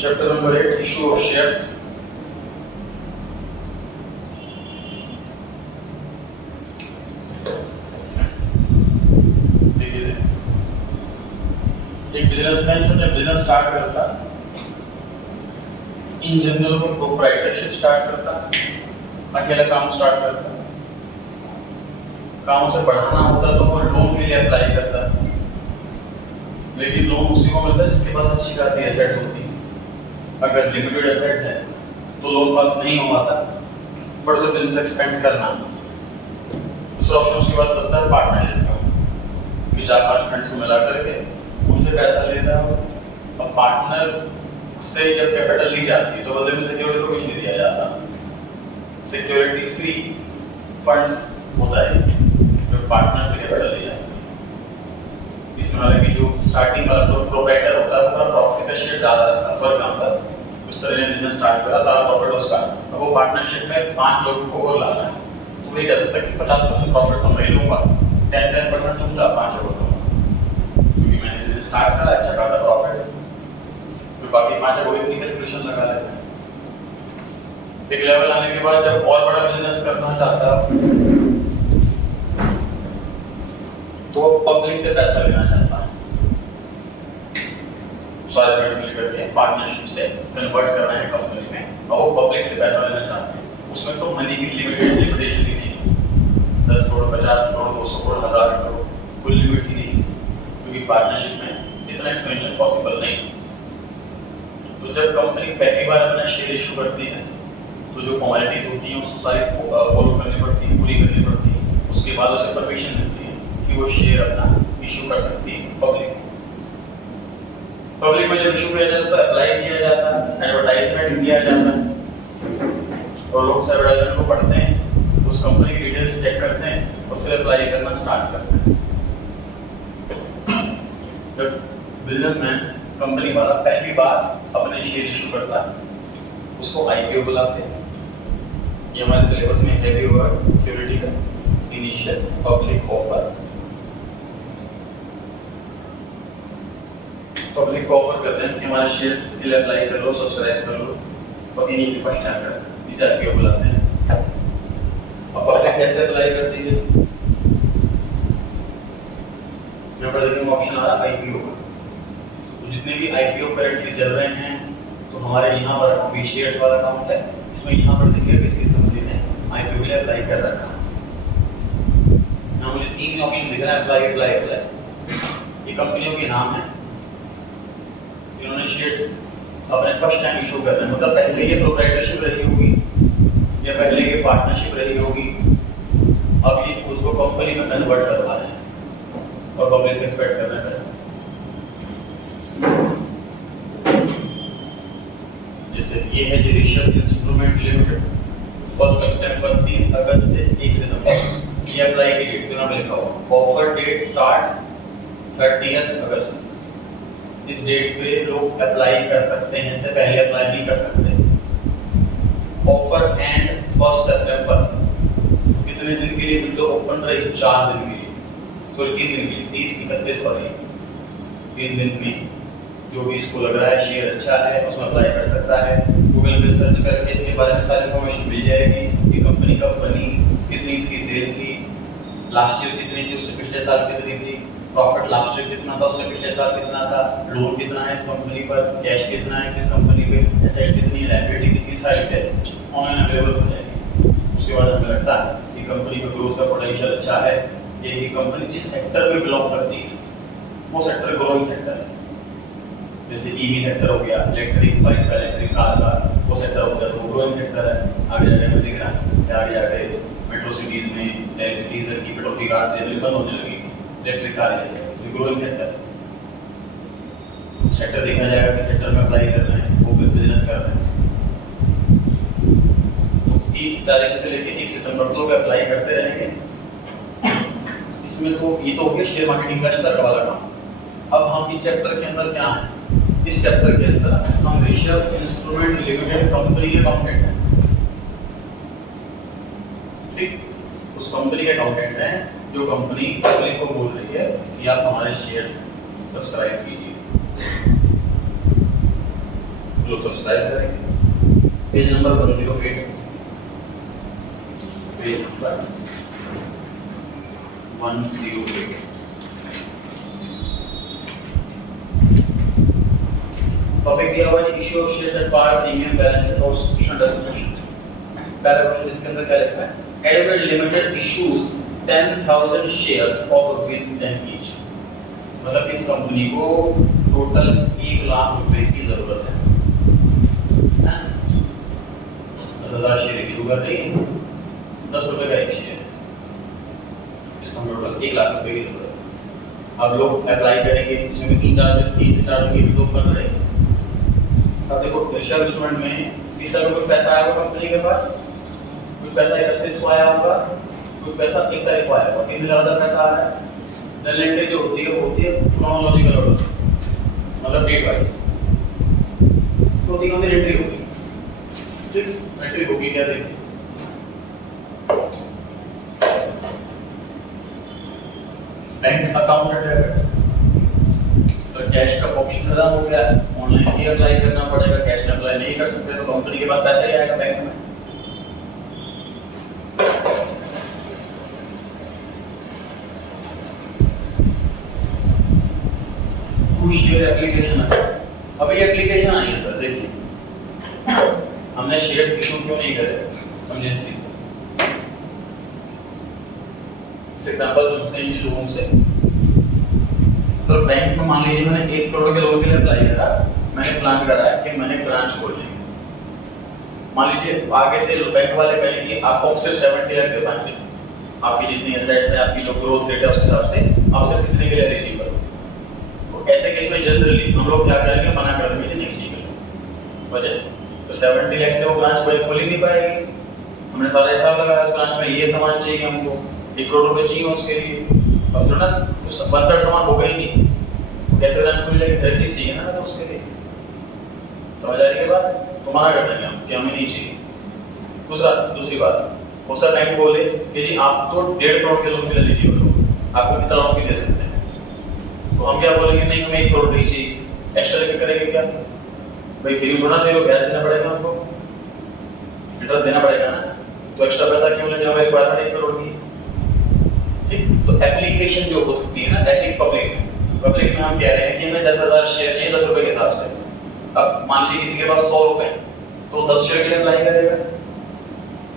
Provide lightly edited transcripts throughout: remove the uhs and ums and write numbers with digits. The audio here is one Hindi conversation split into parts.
Chapter number 8, issue of shares. देखिए, एक बिजनेसमैन से जब बिजनेस स्टार्ट करता, इन जनरल वो प्रोप्राइटरशिप स्टार्ट करता, अकेला काम स्टार्ट करता, काम उसे बढ़ाना होता तो वो लोन के लिए अप्लाई करता, लेकिन लोन उसी को मिलता है जिसके पास अच्छी खासी एसेट्स होती है। अगर लिमिटेड एसेट्स हैं तो लोन पास नहीं हो पाता, बट उसे बिजनेस एक्सपेंड करना। दूसरा ऑप्शन उसके पास बचता है पार्टनरशिप का, कि 4-5 फ्रेंड्स को मिला करके उनसे पैसा लेता है। अब पार्टनर से जब कैपिटल ली जाती है तो बदले में सिक्योरिटी को कुछ नहीं दिया जाता, सिक्योरिटी फ्री फंड्स होता है जो पार्टनर से कैपिटल लिया जाता है। इसमें हालांकि जो स्टार्टिंग वाला प्रोप्राइटर होता है वो प्रॉफिट का शेयर डाला रहता है। फॉर एग्जांपल उस तरह ने बिजनेस स्टार्ट करा, सारा प्रॉफिट उसका, अब वो पार्टनरशिप में 5 लोगों को और लाना है, तो वो ये कह सकता है कि 50% प्रॉफिट तो मैं ही लूंगा, 10% तुम 5 लोगों को दूंगा, क्योंकि मैंने बिजनेस स्टार्ट करा, अच्छा खासा प्रॉफिट, फिर बाकी 5 लोगों की कैलकुलेशन लगा लेते हैं। एक लेवल आने के बाद जब और बड़ा बिजनेस करना चाहता तो पब्लिक से पैसा लेना चाहता है, सारे फ्रेंड्स मिलकर के पार्टनरशिप से कन्वर्ट करना है कंपनी में, और वो पब्लिक से पैसा लेना चाहते हैं। उसमें तो मनी की लिमिटेशन ही नहीं, 10 करोड़, 50 करोड़, 200 करोड़, 1000 करोड़, कोई लिमिट ही नहीं, क्योंकि पार्टनरशिप में इतना एक्सपेंशन पॉसिबल नहीं। तो जब कंपनी पहली बार अपना शेयर इशू करती है तो जो फॉर्मेलिटीज होती हैं उसको सारी फॉलो करनी पड़ती है, पूरी करनी पड़ती है। उसके बाद उसे परमिशन मिलती है कि वो शेयर अपना इशू कर सकती है पब्लिक में। जब इशू किया जाता है तो अप्लाई किया जाता है, एडवर्टाइजमेंट दिया जाता है, और लोग एडवर्टाइजमेंट को पढ़ते हैं, उस कंपनी की डिटेल्स चेक करते हैं और फिर अप्लाई करना स्टार्ट करते हैं। जब बिजनेसमैन कंपनी वाला पहली बार अपने शेयर इशू करता है उसको आईपीओ बुलाते हैं। ये हमारे सिलेबस में है भी वर्ड थ्योरी का, इनिशियल पब्लिक ऑफर। पब्लिक को ऑफर करते हैं कि हमारे शेयर्स के लिए अप्लाई कर लो, सब्सक्राइब कर लो, और इन्हीं फर्स्ट टाइम कर, इसे आईपीओ बुलाते हैं। अब पब्लिक कैसे अप्लाई करती है? यहाँ पर देखिए ऑप्शन आ रहा है आईपीओ का। तो जितने भी आईपीओ करंटली चल रहे हैं तो हमारे यहाँ पर बी शेयर्स वाला अकाउंट है, इसमें यहाँ पर देखिए किस किस कंपनी ने आईपीओ के लिए अप्लाई कर रखा है। यहाँ मुझे 3 ऑप्शन दिख रहा है, अप्लाई अप्लाई अप्लाई। ये कंपनियों के नाम है, इन्होंने शेयर्स अपने फर्स्ट टाइम इशू कर रहे हैं, मतलब पहले ये प्रोप्राइटरशिप रही होगी या पहले ये पार्टनरशिप रही होगी, अब ये खुद को कंपनी में कन्वर्ट करवा रहे हैं और पब्लिक से एक्सपेक्ट कर रहे हैं। जैसे ये है जुडिशियल इंस्ट्रूमेंट लिमिटेड, 1 सितंबर 30 अगस्त से 1 सितंबर, ये अप्लाई की डेट दोनों में लिखा हुआ। ऑफर डेट स्टार्ट 30 अगस्त, इस डेट पे लोग अप्लाई कर सकते हैं, इससे पहले अप्लाई नहीं कर सकते। ऑफर एंड 1 सितंबर, कितने दिन के लिए विंडो ओपन रही? 4 दिन के लिए, सॉरी 3 दिन के लिए, 30, 31 और 3 दिन में जो भी इसको लग रहा है शेयर अच्छा है उसमें अप्लाई कर सकता है। गूगल पे सर्च करके इसके बारे में सारी इन्फॉर्मेशन मिल जाएगी कि कंपनी कब बनी, कितनी इसकी सेल थी, लास्ट ईयर कितनी थी, उससे पिछले साल कितनी थी, प्रॉफिट लास्ट ईयर कितना था, उससे पिछले साल कितना था, लोन कितना है इस कंपनी पर, कैश कितना है किस कंपनी पे, एसेट कितनी है, लायबिलिटी कितनी, सारी डिटेल ऑनलाइन अवेलेबल हो जाएगी। उसके बाद हमें लगता है कि कंपनी का ग्रोथ का पोटेंशियल अच्छा है, ये कंपनी जिस सेक्टर में बिलोंग करती है वो सेक्टर ग्रोइंग सेक्टर है। जैसे ईवी सेक्टर हो गया, इलेक्ट्रिक बाइक का, इलेक्ट्रिक कार का, वो सेक्टर हो गया तो ग्रोइंग सेक्टर है। आगे जाके हमें दिख रहा है आगे जाके मेट्रो सिटीज में डीजल की पेट्रोल की कार बंद होने लगी, इलेक्ट्रिक कार है, तो ग्रोइंग सेक्टर सेक्टर देखा जाएगा कि सेक्टर में अप्लाई कर रहे हैं, वो बिजनेस कर रहे हैं। तो 30 तारीख से लेके 1 सितंबर तक अप्लाई करते रहेंगे। इसमें तो ये तो हो गया शेयर मार्केटिंग का स्तर वाला काम। अब हम इस चैप्टर के अंदर क्या है, इस चैप्टर के अंदर हम ऋषभ इंस्ट्रूमेंट लिमिटेड कंपनी के अकाउंटेंट हैं, ठीक, उस कंपनी के अकाउंटेंट हैं जो कंपनी पब्लिक को बोल रही है कि आप हमारे शेयर्स सब्सक्राइब कीजिए। लोग सब्सक्राइब करेंगे। Page number 108, page number 108। Topic दिया हुआ है issue of shares at par, premium, balance sheet और सब्सक्रिप्शन डिस्ट्रीब्यूशन। पहला क्वेश्चन इसके अंदर क्या लिखा है? Average limited issues 10,000 shares of ₹10 each. मतलब इस कंपनी को टोटल 1 लाख रुपए की जरूरत है। 10,000 शेयर इशू कर रही है, 10 रुपए का एक शेयर, इसका टोटल 1 लाख रुपए की जरूरत है। अब लोग अप्लाई करेंगे, इसमें भी 3 से 4 दिन लोग बन रहे हैं। अब देखो रिजर्व इंस्ट्रूमेंट में 30 लाख कुछ पैसा आया होगा कंपनी के पास, कुछ पैसा 31 को आया होगा, कुछ पैसा 1 तारीख को आया होगा, 3 दिन ज्यादा पैसा आ रहा है। जनरल एंट्री जो होती है वो होती है क्रोनोलॉजिकल ऑर्डर, मतलब डेट वाइज। तो तीनों दिन एंट्री होगी, ठीक, एंट्री होगी क्या देखिए। बैंक अकाउंट डेबिट, तो कैश का ऑप्शन खत्म हो गया, ऑनलाइन ही अप्लाई करना पड़ेगा, कैश में अप्लाई नहीं कर सकते तो कंपनी के पास पैसा ही आएगा बैंक में। शेयर एप्लीकेशन है, अभी एप्लीकेशन आई है सर, देखिए हमने शेयर्स इशू क्यों नहीं करे, समझे इस चीज को। इस एग्जांपल समझते हैं जी लोगों से। सर बैंक में मान लीजिए मैंने 1 करोड़ के लोन के लिए अप्लाई करा, मैंने प्लान करा है कि मैंने ब्रांच खोलनी है। मान लीजिए आगे से बैंक वाले कहें कि आपको सिर्फ 70 लाख दे पाएंगे, आपकी जितनी एसेट्स है, आपकी जो ग्रोथ रेट है उस हिसाब से आप सिर्फ कितने के लिए एलिजिबल हो। ऐसे केस में जनरली हम लोग क्या करेंगे, मना कर देंगे नहीं चाहिए वजह, तो 70 लाख से वो ब्रांच खोल ही नहीं पाएगी। हमने सारा हिसाब लगाया, उस ब्रांच में ये सामान चाहिए हमको, 1 करोड़ रुपए चाहिए उसके लिए, अब सुना कुछ 1/3 सामान हो गई नहीं, कैसे ब्रांच खोल जाएगी, हर चीज चाहिए ना तो उसके लिए। समझ आ रही है बात? तो मना कर देंगे हम कि हमें नहीं चाहिए। दूसरी बात, वो सर बैंक बोले कि जी आप तो 1.5 करोड़ के लोन के लिए एलिजिबल हो, आपको कितना लोन भी दे सकते हैं। तो हम क्या बोलेंगे, नहीं हमें 1 करोड़ नहीं चाहिए, एक्स्ट्रा लेके करेंगे क्या भाई, फ्री थोड़ा दे लो, ब्याज देना पड़ेगा हमको, इंटरेस्ट देना पड़ेगा ना, तो एक्स्ट्रा पैसा क्यों लेंगे, हमारे पास 1 करोड़ की। ठीक, तो एप्लीकेशन जो होती है ना, ऐसे ही पब्लिक में हम कह रहे हैं कि हमें 10,000 शेयर चाहिए 10 रुपए के हिसाब से। अब मान लीजिए किसी के पास 100 रुपए तो 10 शेयर के लिए अप्लाई करेगा,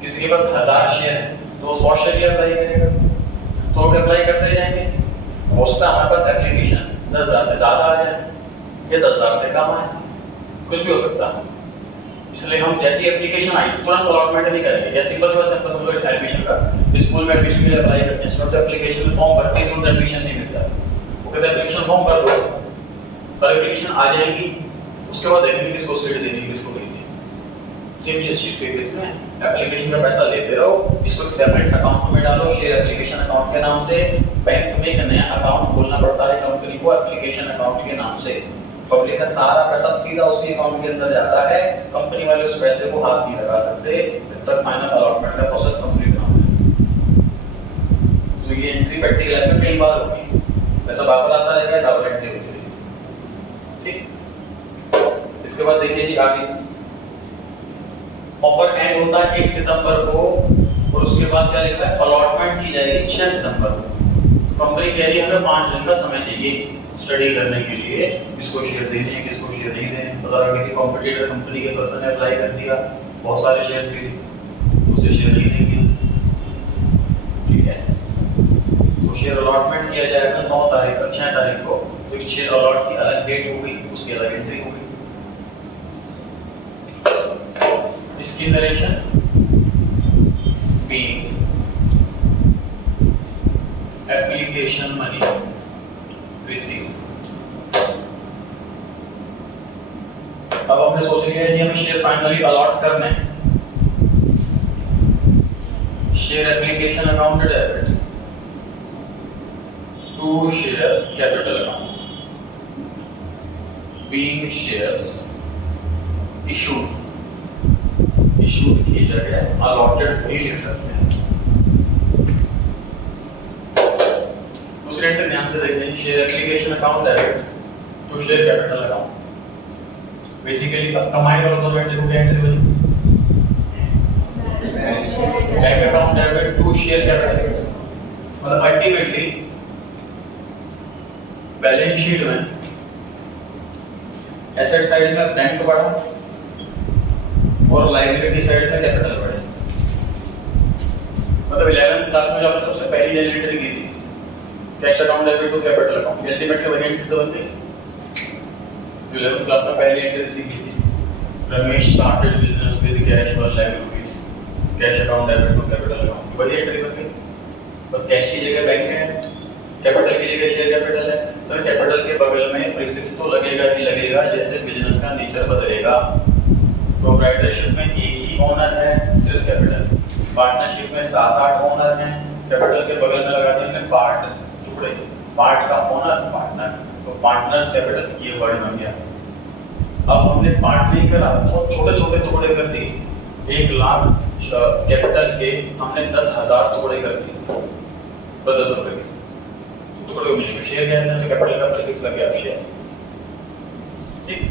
किसी के पास 1000 शेयर है तो 100 शेयर के लिए अप्लाई करेगा, तो लोग अप्लाई करते जाएंगे। हो सकता है हमारे पास एप्लीकेशन 10,000 से ज्यादा आ जाए या 10,000 से कम आए, कुछ भी हो सकता है। इसलिए हम जैसी एप्लीकेशन आई तुरंत अलॉटमेंट नहीं करेंगे। जैसे बस समझो एडमिशन का, स्कूल में एडमिशन के लिए अप्लाई करते हैं, स्टूडेंट एप्लीकेशन फॉर्म भरते हैं, तुरंत एडमिशन नहीं मिलता, वो कहते हैं एप्लीकेशन फॉर्म भर दो, पर एप्लीकेशन आ जाएगी, उसके बाद देखेंगे किसको सीट देनी है, किसको नहीं देनी। सेम चीज शीट पे इसमें एप्लीकेशन का पैसा लेते रहो, इसको सेपरेट अकाउंट में डालो, शेयर एप्लीकेशन अकाउंट के नाम से। बैंक में एक नया अकाउंट खोलना पड़ता है कंपनी को एप्लीकेशन अकाउंट के नाम से। पब्लिक का सारा पैसा सीधा उसी अकाउंट के अंदर जाता है, कंपनी वाले उस पैसे को हाथ नहीं लगा सकते जब तक फाइनल अलॉटमेंट का प्रोसेस कंप्लीट ना हो। तो ये एंट्री प्रैक्टिकल लाइफ में कई बार होगी, पैसा वापस आता रहेगा, डबल एंट्री होती है। ठीक, इसके बाद देखिए जी आगे ऑफर एंड होता है 1 सितंबर को, और उसके बाद क्या लिखा है, अलॉटमेंट की जाएगी 6 सितंबर को। कंपनी कह रही है हमें 5 दिन का समय चाहिए स्टडी करने के लिए, किसको शेयर देने हैं, किसको शेयर नहीं देने। तो अगर किसी कॉम्पिटिटर कंपनी के पर्सन ने अप्लाई कर दिया बहुत सारे शेयर्स के लिए, उसे शेयर नहीं देंगे, ठीक है। तो शेयर अलॉटमेंट किया जाएगा 9 तारीख को, 6 तारीख को, तो शेयर अलॉट की अलग डेट हो गई, उसकी अलग एंट्री हो गई। इसकी narration being application money received। अब हमने सोच लिया है जी हमें शेयर फाइनली अलॉट करने हैं। Share application account debit to share capital account being shares issued किया गया, अलॉटेड भी लिख सकते हैं। दूसरे ध्यान से देखें, share application account debit to share capital account. Basically combined करो दोनों एंट्री को, क्या एंट्री बनी? Bank account debit to share capital. मतलब अल्टीमेटली बैलेंस शीट में एसेट साइड में बैंक बढ़ा और लायबिलिटी साइड में कैपिटल बढ़े। मतलब 11th क्लास में जो आपने सबसे पहली एंट्री की थी cash account debit to capital account, ultimately वही एंट्री तो बनती है। 11th क्लास में पहली एंट्री सीखी थी, Ramesh started business with cash 1 lakh rupees, cash account debit to capital account, वही एंट्री बन गई। बस कैश की जगह बैंक है, कैपिटल की जगह शेयर कैपिटल है। सर कैपिटल के बगल में प्रीफिक्स तो लगेगा ही लगेगा, जैसे बिजनेस का नेचर बदलेगा। प्रोप्राइटरशिप में एक ही ओनर है, सिर्फ कैपिटल। पार्टनरशिप में 7-8 ओनर हैं, कैपिटल के बगल में लगाते हैं पार्ट, टुकड़े, पार्ट का ओनर पार्टनर, तो पार्टनर्स कैपिटल ये वर्ड बन गया। अब हमने पार्ट नहीं करा, छोटे छोटे टुकड़े कर दिए। 1 लाख कैपिटल के हमने 10,000 टुकड़े कर दिए, 10 रुपए के टुकड़े को मिलकर शेयर कहते हैं, तो कैपिटल का प्रीफिक्स लग गया शेयर। ठीक,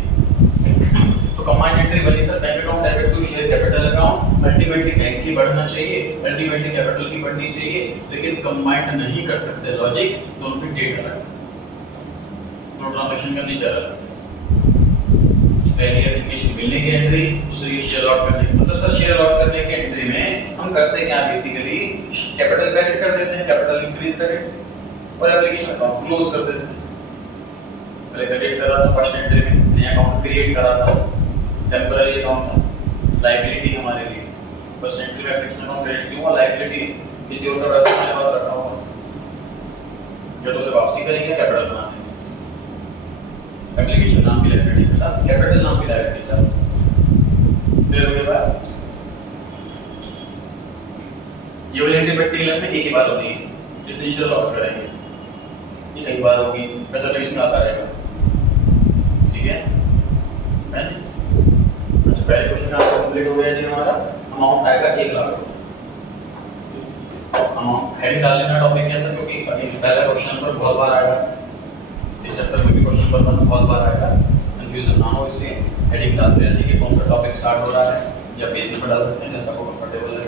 तो कंबाइंड एंट्री बनी sir bank account debit to share capital account. Ultimately bank की बढ़ना चाहिए, अल्टीमेटली कैपिटल की बढ़नी चाहिए, लेकिन कंबाइंड नहीं कर सकते। लॉजिक दोनों पे डेट अलग, दोनों ट्रांजैक्शन करनी चल रहा है। पहली एप्लीकेशन मिलने की एंट्री, दूसरी शेयर लॉट करने की। मतलब सर शेयर लॉट करने की एंट्री में हम करते क्या, बेसिकली कैपिटल क्रेडिट कर देते हैं, कैपिटल इंक्रीज क्रेडिट, और एप्लीकेशन अकाउंट क्लोज कर देते हैं। पहले क्रेडिट कर रहा था फर्स्ट एंट्री में, नया अकाउंट क्रिएट करा था, टेम्पररी अकाउंट था, लायबिलिटी हमारे लिए। फर्स्ट एंट्री में एप्लीकेशन अकाउंट क्रेडिट क्यों, लायबिलिटी किसी और का पैसा हमारे पास रखा हुआ, या तो उसे वापसी करेंगे, कैपिटल बनाते हैं। एप्लीकेशन नाम की लायबिलिटी मिला, कैपिटल नाम की लायबिलिटी चला। फिर उसके बाद ये वाली एंट्री प्रैक्टिकल में एक ही बार होती है, जिससे शेयर लॉट करेंगे, ये कई बार होगी, पैसा इसमें आता रहेगा। ठीक है, अच्छा पहले क्वेश्चन का आंसर कंप्लीट हो गया जी हमारा। अमाउंट आएगा 1 लाख। अमाउंट हेडिंग डाल लेना टॉपिक के अंदर, क्योंकि पहला क्वेश्चन नंबर बहुत बार आएगा, इस चैप्टर में भी क्वेश्चन नंबर बहुत बार आएगा, कंफ्यूजन ना हो इसलिए हेडिंग डालते रहते हैं कि कौन सा टॉपिक स्टार्ट हो रहा है, या पेज पर डाल सकते हैं जैसा आपको कंफर्टेबल है।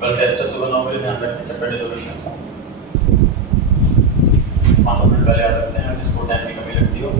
कल टेस्ट है सुबह 9 बजे, ध्यान रखें चैप्टर रिजोल्यूशन 5 मिनट पहले आ सकते हैं जिसको टाइम की कमी लगती हो।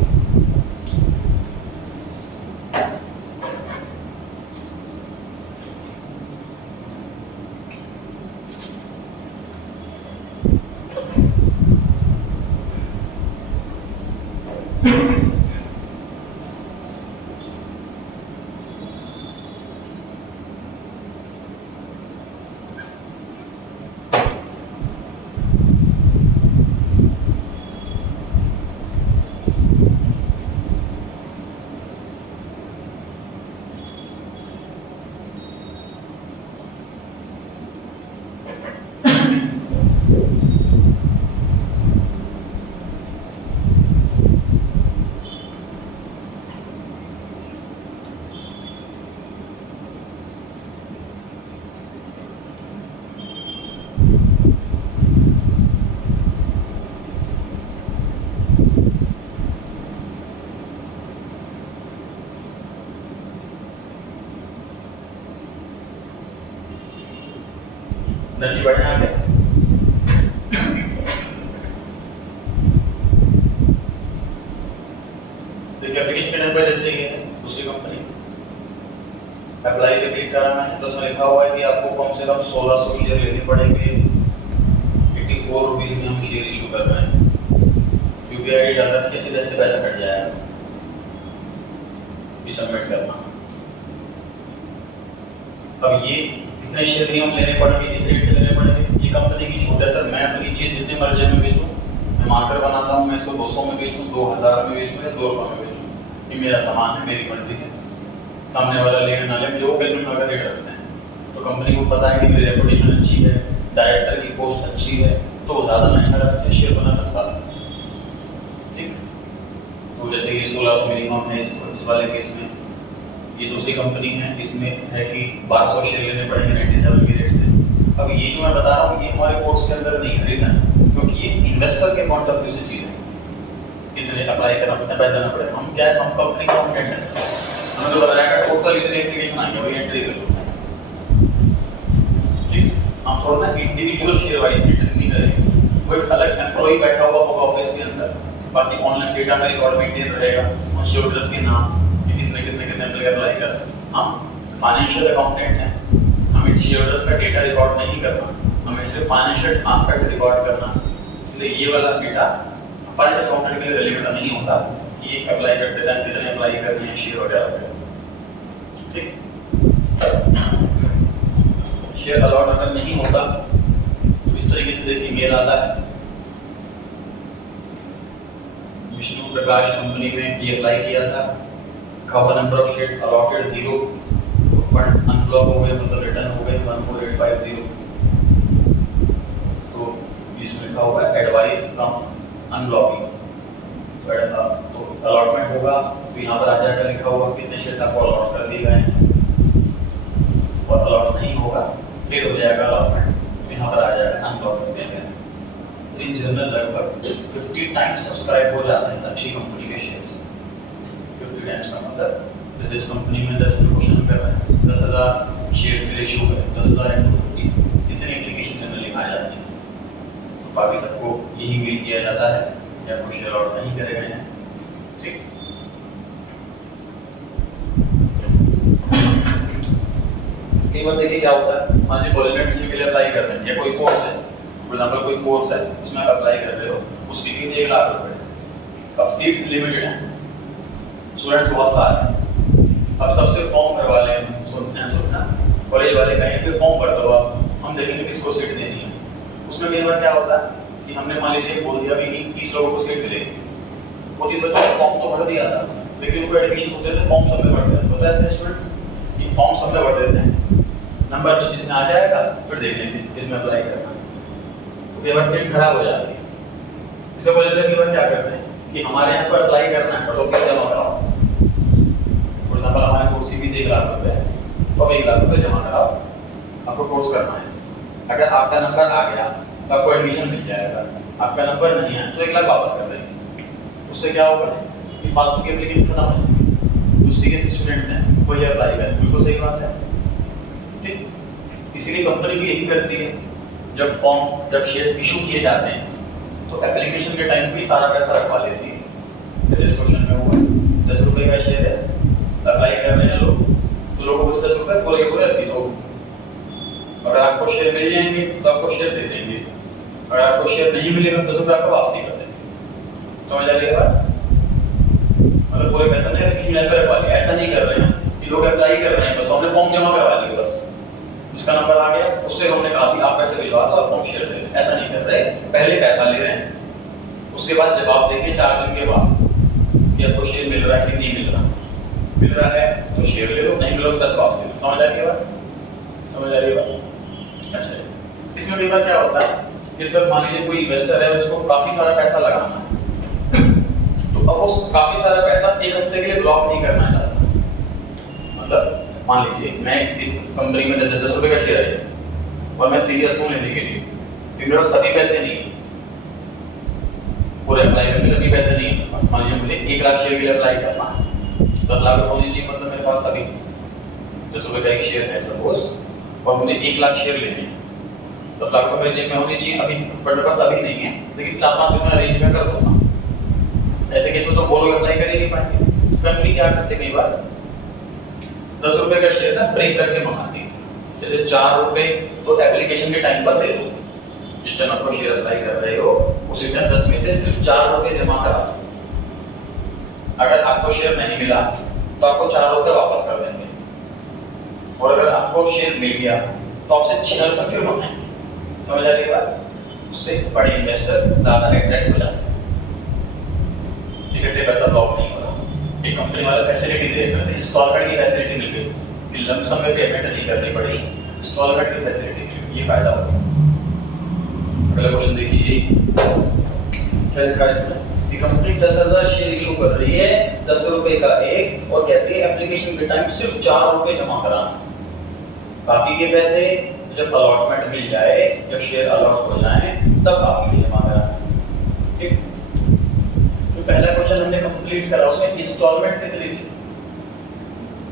नदी बढ़िया आ गया। देखिए एप्लीकेशन नंबर जैसे ही है, दूसरी कंपनी अप्लाई पे क्लिक करा मैंने, तो उसमें लिखा हुआ है कि आपको कम से कम 1600 शेयर लेने पड़ेंगे, 84 रुपीज में हम शेयर इशू कर रहे हैं। यूपीआई डाल रखिए, सीधे से पैसा कट जाएगा, ये सबमिट करना। अब ये इतने शेयर नहीं हम लेने पड़ेंगे, इस रेट से लेने पड़ेंगे। ये कंपनी की छूट है सर, मैं अपनी चीज जितनी मर्जी में बेचूं, मैं मार्कर बनाता हूं, मैं इसको 200 में बेचूं, 2000 में बेचूं या 2 रुपए में बेचूं, ये मेरा सामान है, मेरी मर्जी है। सामने वाला ले ना ले, मुझे वो कैलकुलेट अगर रेट रखते हैं, तो कंपनी को पता है कि मेरी रेपुटेशन अच्छी है, डायरेक्टर की पोस्ट अच्छी है, तो ज़्यादा महंगा रखते हैं, शेयर बना सस्ता। ठीक, तो जैसे ये 1600 मिनिमम है इस वाले केस में। ये दूसरी कंपनी है, इसमें है कि 1200 शेयर लेने पड़ेंगे 97 के रेट से। अब ये जो मैं बता रहा हूँ ये हमारे कोर्स के अंदर नहीं है, रीजन क्योंकि ये इन्वेस्टर के पॉइंट ऑफ व्यू से चीज है। इसमें अप्लाई करना, कितना पैसा देना पड़ेगा। हम क्या है, हम कंपनी का अकाउंटेंट है, हमें तो बताया कि टोटल इतनी एप्लीकेशन आई है, वही एंट्री करो। ठीक, हम थोड़ा ना इंडिविजुअल शेयर वाइज एंट्री नहीं करेंगे। वो एक अलग एम्प्लॉई बैठा हुआ होगा ऑफिस के अंदर, बाकी ऑनलाइन डेटा का रिकॉर्ड मेंटेन रहेगा, उन शेयर होल्डर्स के नाम, कि किसने कितने कितने अप्लाई कर। हम फाइनेंशियल अकाउंटेंट हैं, हमें शेयर होल्डर्स का डेटा रिकॉर्ड नहीं करना, हमें सिर्फ फाइनेंशियल एस्पेक्ट रिकॉर्ड करना। इसलिए ये वाला डेटा फाइनेंशियल अकाउंटेंट के लिए रिलेवेंट नहीं होता कि ये अप्लाई करते टाइम कितने अप्लाई करने हैं शेयर वगैरह पे। ठीक, शेयर अलॉट अगर नहीं होता तो इस तरीके से देखिए मेल आता है, विष्णु प्रकाश कंपनी में ये अप्लाई किया था, cover number of shares allotted 0, funds unblock हो गए, मतलब रिटर्न हो गए 14850। तो इसमें लिखा हुआ है एडवाइस फ्रॉम अनब्लॉकिंग, तो अलॉटमेंट होगा तो यहाँ पर आ जाएगा लिखा हुआ कितने शेयर्स आपको अलॉट कर दिए गए हैं, और अलॉट नहीं होगा फिर हो जाएगा अलॉटमेंट, तो यहाँ पर आ जाएगा अनब्लॉक कर दिया गया। तो इन जनरल लगभग 50 टाइम्स सब्सक्राइब हो जाते हैं अच्छी कंपनी के शेयर्स। 50 टाइम्स का मतलब जैसे इस कंपनी में 10 क्वेश्चन कर रहे हैं, 10,000 शेयर्स के रेशियो है, 10,000 × 50, इतनी एप्लीकेशन जनरली आ जाती है। तो बाकी सबको यही मेल किया जाता है या कोई शेयर अलॉट नहीं करे गए हैं। ठीक, कई बार देखिए क्या होता है, मान लीजिए वॉलंटियर के लिए अप्लाई कर रहे हैं या कोई कोर्स है, फॉर एग्जांपल कोई कोर्स है उसमें आप अप्लाई कर रहे हो, उसकी फीस 1 लाख रुपए। अब सीट्स लिमिटेड हैं, स्टूडेंट्स बहुत सारे हैं, अब सबसे फॉर्म भरवा लें, सोचना कॉलेज वाले कहेंगे कि फॉर्म भर दो, हम देखेंगे किसको सीट देनी है। उसमें कई बार क्या होता है कि हमने मान लीजिए बोल दिया कि 30 लोगों को सीट मिलेगी, वो 30 बच्चों ने फॉर्म तो भर दिया था, लेकिन उनको एडमिशन होते थे फॉर्म सब में भर देते, होता है ऐसे स्टूडेंट्स कि फॉर्म सब में भर देते हैं, नंबर तो जिसमें आ जाएगा फिर देख लेंगे इसमें अप्लाई करना, तो कई बार सीट खराब हो जाती है। इससे बोलते हैं कि बार क्या करते हैं कि हमारे यहाँ पर अप्लाई करना है तो फीस जमा कराओ, फॉर एग्जांपल हमारे कोर्स की फीस 1 लाख रुपए है, तो 1 लाख रुपए जमा कराओ, आपको कोर्स करना है। अगर आपका नंबर आ गया तो आपको एडमिशन मिल जाएगा, आपका नंबर नहीं आया तो 1 लाख वापस कर देंगे। उससे क्या होगा कि फालतू की एप्लीकेशन खत्म हो जाएगी, जो सीरियस स्टूडेंट्स हैं वही अप्लाई करें, बिल्कुल सही बात है। ठीक, इसीलिए कंपनी भी यही करती है, जब शेयर्स इशू किए जाते हैं तो एप्लीकेशन के टाइम पे सारा पैसा रखवा लेती है। जैसे इस क्वेश्चन में हुआ 10 रुपए का शेयर है, अप्लाई कर रहे हैं लोग, तो लोगों को 10 रुपए पूरे के पूरे अभी दो, अगर आपको शेयर मिल जाएंगे तो आपको शेयर दे देंगे, अगर आपको शेयर नहीं मिलेगा तो 10 रुपए आपको वापसी कर देंगे। समझ आ गई बात? मतलब पूरे पैसा नहीं एप्लीकेशन पे रखवा लिया, ऐसा नहीं कर रहे हैं कि लोग अप्लाई कर रहे हैं बस, तो हमने फॉर्म जमा करवा दिया बस, इसका नंबर आ गया उससे हमने कहा कि आप पैसे भिजवा दो, आप फॉर्म शेयर दे, ऐसा नहीं कर रहे। पहले पैसा ले रहे हैं, उसके बाद जवाब देंगे 4 दिन के बाद कि आपको शेयर मिल रहा है कि नहीं मिल रहा। मिल रहा है तो शेयर ले लो, नहीं मिल रहा तो पैसा वापस ले लो। समझ आ रही है बात? समझ आ रही है बात? अच्छा, इसमें कई बार क्या होता है कि सर मान लीजिए कोई इन्वेस्टर है, उसको काफी सारा पैसा लगाना है, तो अब वो काफी सारा पैसा 1 हफ्ते के लिए ब्लॉक नहीं करना चाहता। मतलब मान लीजिए मैं इस कंपनी में 10 रुपए का शेयर है और मैं सीरियस हूँ लेने के लिए, मेरे पास अभी पैसे नहीं है, पूरे अप्लाई करने के लिए पैसे नहीं है। मान लीजिए मुझे 1 लाख शेयर के लिए अप्लाई करना है, 10 लाख रुपए होनी चाहिए, मतलब मेरे पास अभी 10 रुपए का एक शेयर है सपोज, और मुझे 1 लाख शेयर लेने हैं, 10 लाख रुपए मेरे जेब में होनी चाहिए अभी, बट मेरे पास अभी नहीं है, लेकिन 4-5 दिन में अरेंज में कर दूंगा। ऐसे केस में तो वो लोग अप्लाई कर ही नहीं पाएंगे। कंपनी क्या करते कई बार 10 रुपए का शेयर ना ब्रेक करके मंगाती है, जैसे 4 रुपए तो एप्लीकेशन के टाइम पर दे दो, जिस टाइम आपको शेयर अप्लाई कर रहे हो उसी टाइम 10 में से सिर्फ 4 रुपए जमा करा दो। अगर आपको शेयर नहीं मिला तो आपको 4 रुपए वापस कर देंगे, और अगर आपको शेयर मिल गया तो आपसे 6 रुपए फिर मंगाएंगे। समझ आ रही है बात? उससे बड़े इन्वेस्टर ज्यादा अट्रैक्ट हो जाते हैं, इकट्ठे पैसा ब्लॉक नहीं हो रहा। एक कंपनी वाला फैसिलिटी दे देता है, इंस्टॉलमेंट की फैसिलिटी मिल गई कि लमसम में पेमेंट नहीं करनी पड़ी, इंस्टॉलमेंट की फैसिलिटी मिल गई, ये फायदा होगा। अगला क्वेश्चन देखिए, क्या लिखा है इसमें कि कंपनी 10,000 शेयर इशू कर रही है, 10 रुपए का एक, और कहती है एप्लीकेशन के टाइम सिर्फ 4 रुपए जमा कराना, बाकी के पैसे जब अलॉटमेंट मिल जाए, जब शेयर अलॉट हो जाए तब बाकी जमा कराना। ठीक, तो पहला क्वेश्चन हमने कंप्लीट करा, उसमें इंस्टॉलमेंट कितनी थी?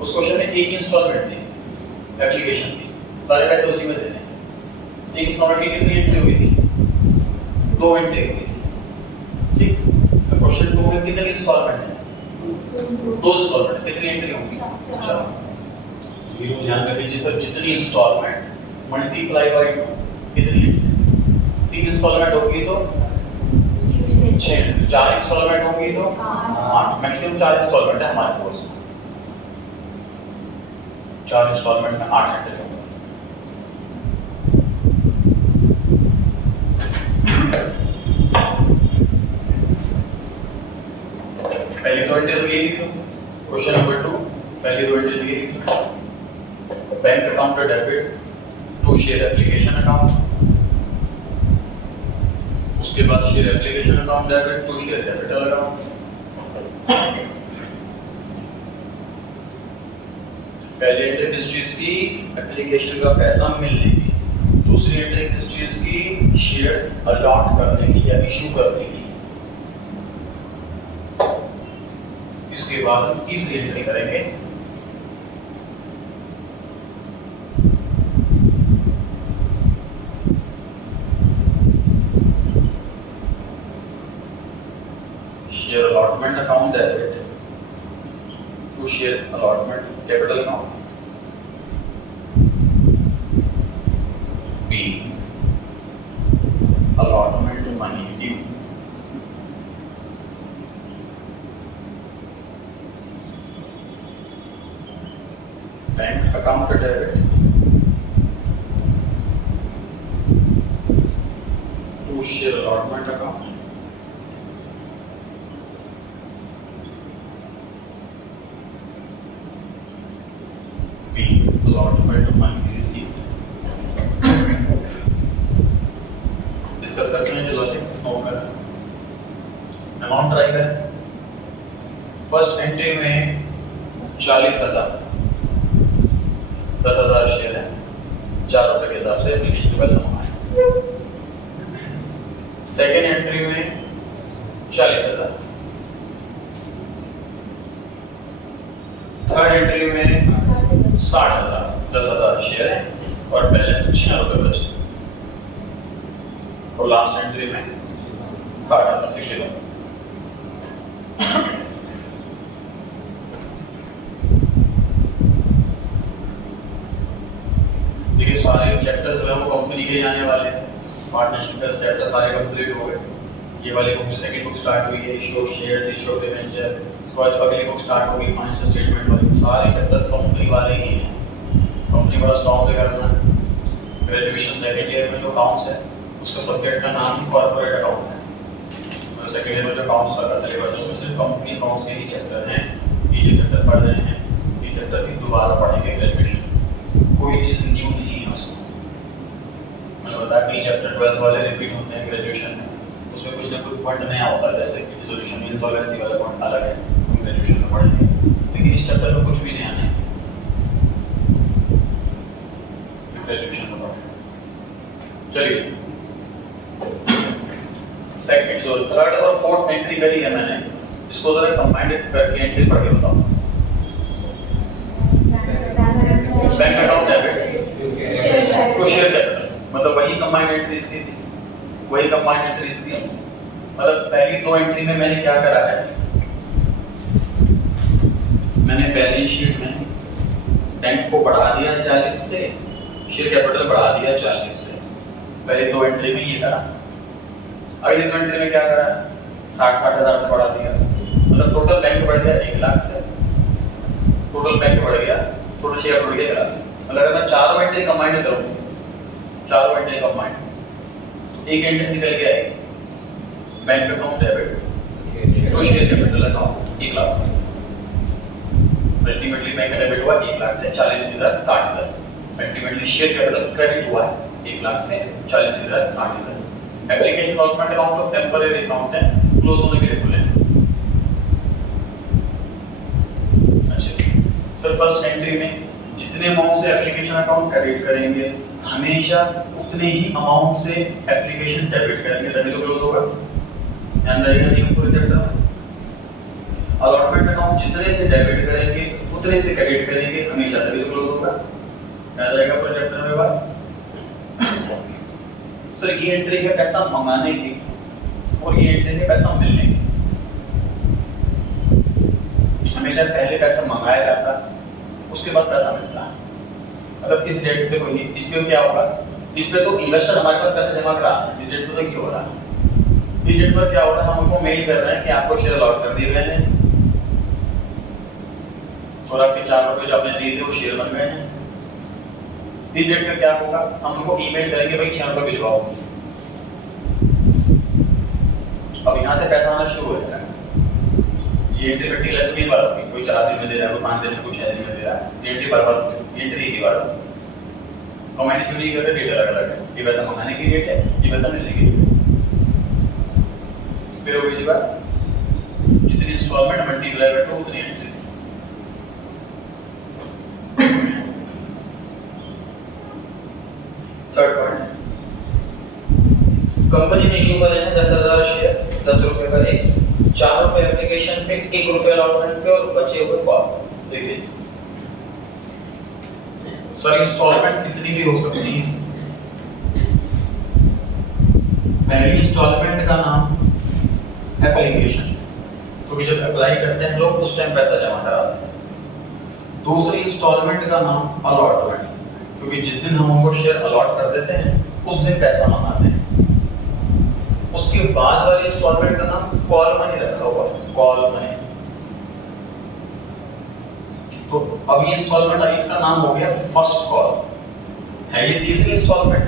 उस क्वेश्चन में एक इंस्टॉलमेंट थी एप्लीकेशन की, सारे पैसे उसी में देने। एक इंस्टॉलमेंट की कितनी एंट्री हुई थी? 2 एंट्री हुई थी, ठीक। तो क्वेश्चन 2 में कितनी इंस्टॉलमेंट है? 2 इंस्टॉलमेंट। कितनी एंट्री होंगी? 4। ये ध्यान रखिए सर, जितनी इंस्टॉलमेंट मल्टीप्लाई बाय 2 कितनी एंट्री? 3 इंस्टॉलमेंट होगी तो 6, 4 इंस्टॉलमेंट होगी तो 8। मैक्सिमम 4 इंस्टॉलमेंट है हमारे पास। 4 इंस्टॉलमेंट में 8 एंट्री होंगे। पहली 2 एंट्री तो ये लिखो, क्वेश्चन नंबर 2 पहली 2 एंट्री ये लिखो, bank account debit to share application account. उसके बाद share application account debit to share capital account. पहली एंट्री किस चीज की? एप्लीकेशन का पैसा मिलने की। दूसरी एंट्री किस चीज की? शेयर्स अलॉट करने की या इशू करने की। इसके बाद हम तीसरी एंट्री करेंगे, share allotment account debit to share allotment capital account. Be allotment money due. Bank account debit to share allotment account. Be allotment money received. Discuss करते हैं जो लॉजिक नोट करें, अमाउंट ट्राई करें। फर्स्ट एंट्री में 40,000, 10,000 शेयर है, 4 रुपए के हिसाब से एप्लीकेशन का पैसा मंगाए। सेकेंड एंट्री में 40,000। थर्ड एंट्री में 60,000, 10,000 शेयर है और बैलेंस 6 रुपए बचे। और लास्ट एंट्री में 60,000, 60,000। देखिए सारे चैप्टर्स जो है वो कंपनी के आने वाले हैं। पार्टनरशिप का चैप्टर सारे कंप्लीट हो गए। ये वाली बुक सेकंड बुक स्टार्ट हुई है, issue of shares, issue of debenture. उसके बाद अगली बुक स्टार्ट होगी फाइनेंशियल स्टेटमेंट वाली। सारे चैप्टर्स कंपनी वाले ही हैं। कंपनी बड़ा स्ट्रॉन्ग से करना है। ग्रेजुएशन सेकंड ईयर में जो अकाउंट्स है उसका सब्जेक्ट का नाम ही कॉर्पोरेट अकाउंट है। मतलब सेकंड ईयर में जो अकाउंट्स का सिलेबस है उसमें सिर्फ कंपनी अकाउंट्स के ही चैप्टर हैं। ये चैप्टर पढ़ रहे हैं, ये चैप्टर भी दोबारा पढ़ेंगे ग्रेजुएशन। कोई चीज़ न्यू नहीं है उसमें। मैंने बताया कई चैप्टर 12th वाले रिपीट होते हैं ग्रेजुएशन में, उसमें कुछ ना कुछ पॉइंट नया होता है, जैसे कि रिजोल्यूशन इंसॉल्वेंसी वाला पॉइंट अलग है, हम ग्रेजुएशन में पढ़ेंगे। लेकिन इस चैप्टर में कुछ भी नया नहीं है, ग्रेजुएशन में पढ़ेंगे। चलिए सेकंड जो थर्ड और फोर्थ एंट्री करी है मैंने, इसको जरा कंबाइंड करके एंट्री पढ़ के बताओ। Bank account debit to share capital, मतलब वही कंबाइंड एंट्रीज की थी, वही कंबाइंड एंट्रीज की। मतलब पहली 2 एंट्री में मैंने क्या करा है, मैंने बैलेंस शीट में बैंक को बढ़ा दिया 40 से, शेयर कैपिटल बढ़ा दिया 40 से। पहली 2 एंट्री में ये करा। अगली 2 एंट्री में क्या करा, 60,000 से बढ़ा दिया। मतलब टोटल बैंक बढ़ गया 1 लाख से, टोटल बैंक बढ़ गया, टोटल शेयर बढ़ गया 1 लाख से। मतलब अगर मैं चारों एंट्री कंबाइंड करूँ, चारों एंट्री कंबाइंड, एक एंट्री निकल गया है bank account debit to share capital account 1 lakh. Ultimately bank debit हुआ 1 लाख से 40,000, 60,000। अल्टीमेटली शेयर कैपिटल क्रेडिट हुआ 1 लाख से 40,000, 60,000। एप्लीकेशन अलॉटमेंट अकाउंट तो टेंपरेरी अकाउंट है, क्लोज होने के लिए खुले हैं। अच्छा सर, फर्स्ट एंट्री में जितने अमाउंट से एप्लीकेशन अकाउंट क्रेडिट करेंगे हमेशा उतने ही अमाउंट से एप्लीकेशन डेबिट करेंगे, तभी तो क्लोज होगा। ध्यान रहेगा नहीं पूरे चैप्टर में। से डेबिट करेंगे उतने से क्रेडिट करेंगे, हमेशा तभी क्लोज होगा। याद रहेगा प्रोजेक्ट में बात। सर ये एंट्री है पैसा मंगाने की और ये एंट्री है पैसा मिलने की। हमेशा पहले पैसा मंगाया जाता उसके बाद पैसा मिलता है। मतलब इस डेट पे कोई इस पे क्या होगा, इस पे तो इन्वेस्टर हमारे पास पैसा जमा करा, इस डेट पे तो क्या हो रहा है, इस डेट पर क्या हो रहा है, हम उनको मेल कर रहे हैं कि आपको शेयर अलॉट कर दिए गए हैं और आपके 4 रुपए जो आपने दिए थे वो शेयर बन गए हैं। इस डेट पे क्या होगा, हम उनको ईमेल करेंगे भाई 6 रुपए भिजवाओ। अब यहाँ से पैसा आना शुरू हो जाएगा। ये एंट्री कटी लगती बार होगी, कोई 4 दिन में दे रहा है, कोई 5 दिन में, कोई 6 दिन में दे रहा है। एंट्री बार एंट्री एक ही बार होगी। कमांड चोरी करके डेट अलग-अलग है। ये पैसा मंगाने की डेट है, ये पैसा मिलने की डेट है। फिर होगी जी बात, जितनी इंस्टॉलमेंट मल्टीप्लाई बाय 2 उतनी एंट्रीज। थर्ड पॉइंट, कंपनी ने इशू करे हैं 10,000 शेयर, 10 रुपए का एक, 4 रुपए एप्लीकेशन पे, 1 रुपए अलॉटमेंट पे और बचे हुए कॉल। देखिए सर इंस्टॉलमेंट कितनी भी हो सकती है। पहली इंस्टॉलमेंट का नाम एप्लीकेशन, क्योंकि जब अप्लाई करते हैं लोग उस टाइम पैसा जमा कराते हैं। दूसरी इंस्टॉलमेंट का नाम अलॉटमेंट, क्योंकि जिस दिन हम उनको शेयर अलॉट कर देते हैं उस दिन पैसा मंगाते हैं। उसके बाद वाली इंस्टॉलमेंट का नाम कॉल मनी रखा हुआ है, कॉल मनी। तो अब ये इंस्टॉलमेंट है, इसका नाम हो गया फर्स्ट कॉल है। ये तीसरी इंस्टॉलमेंट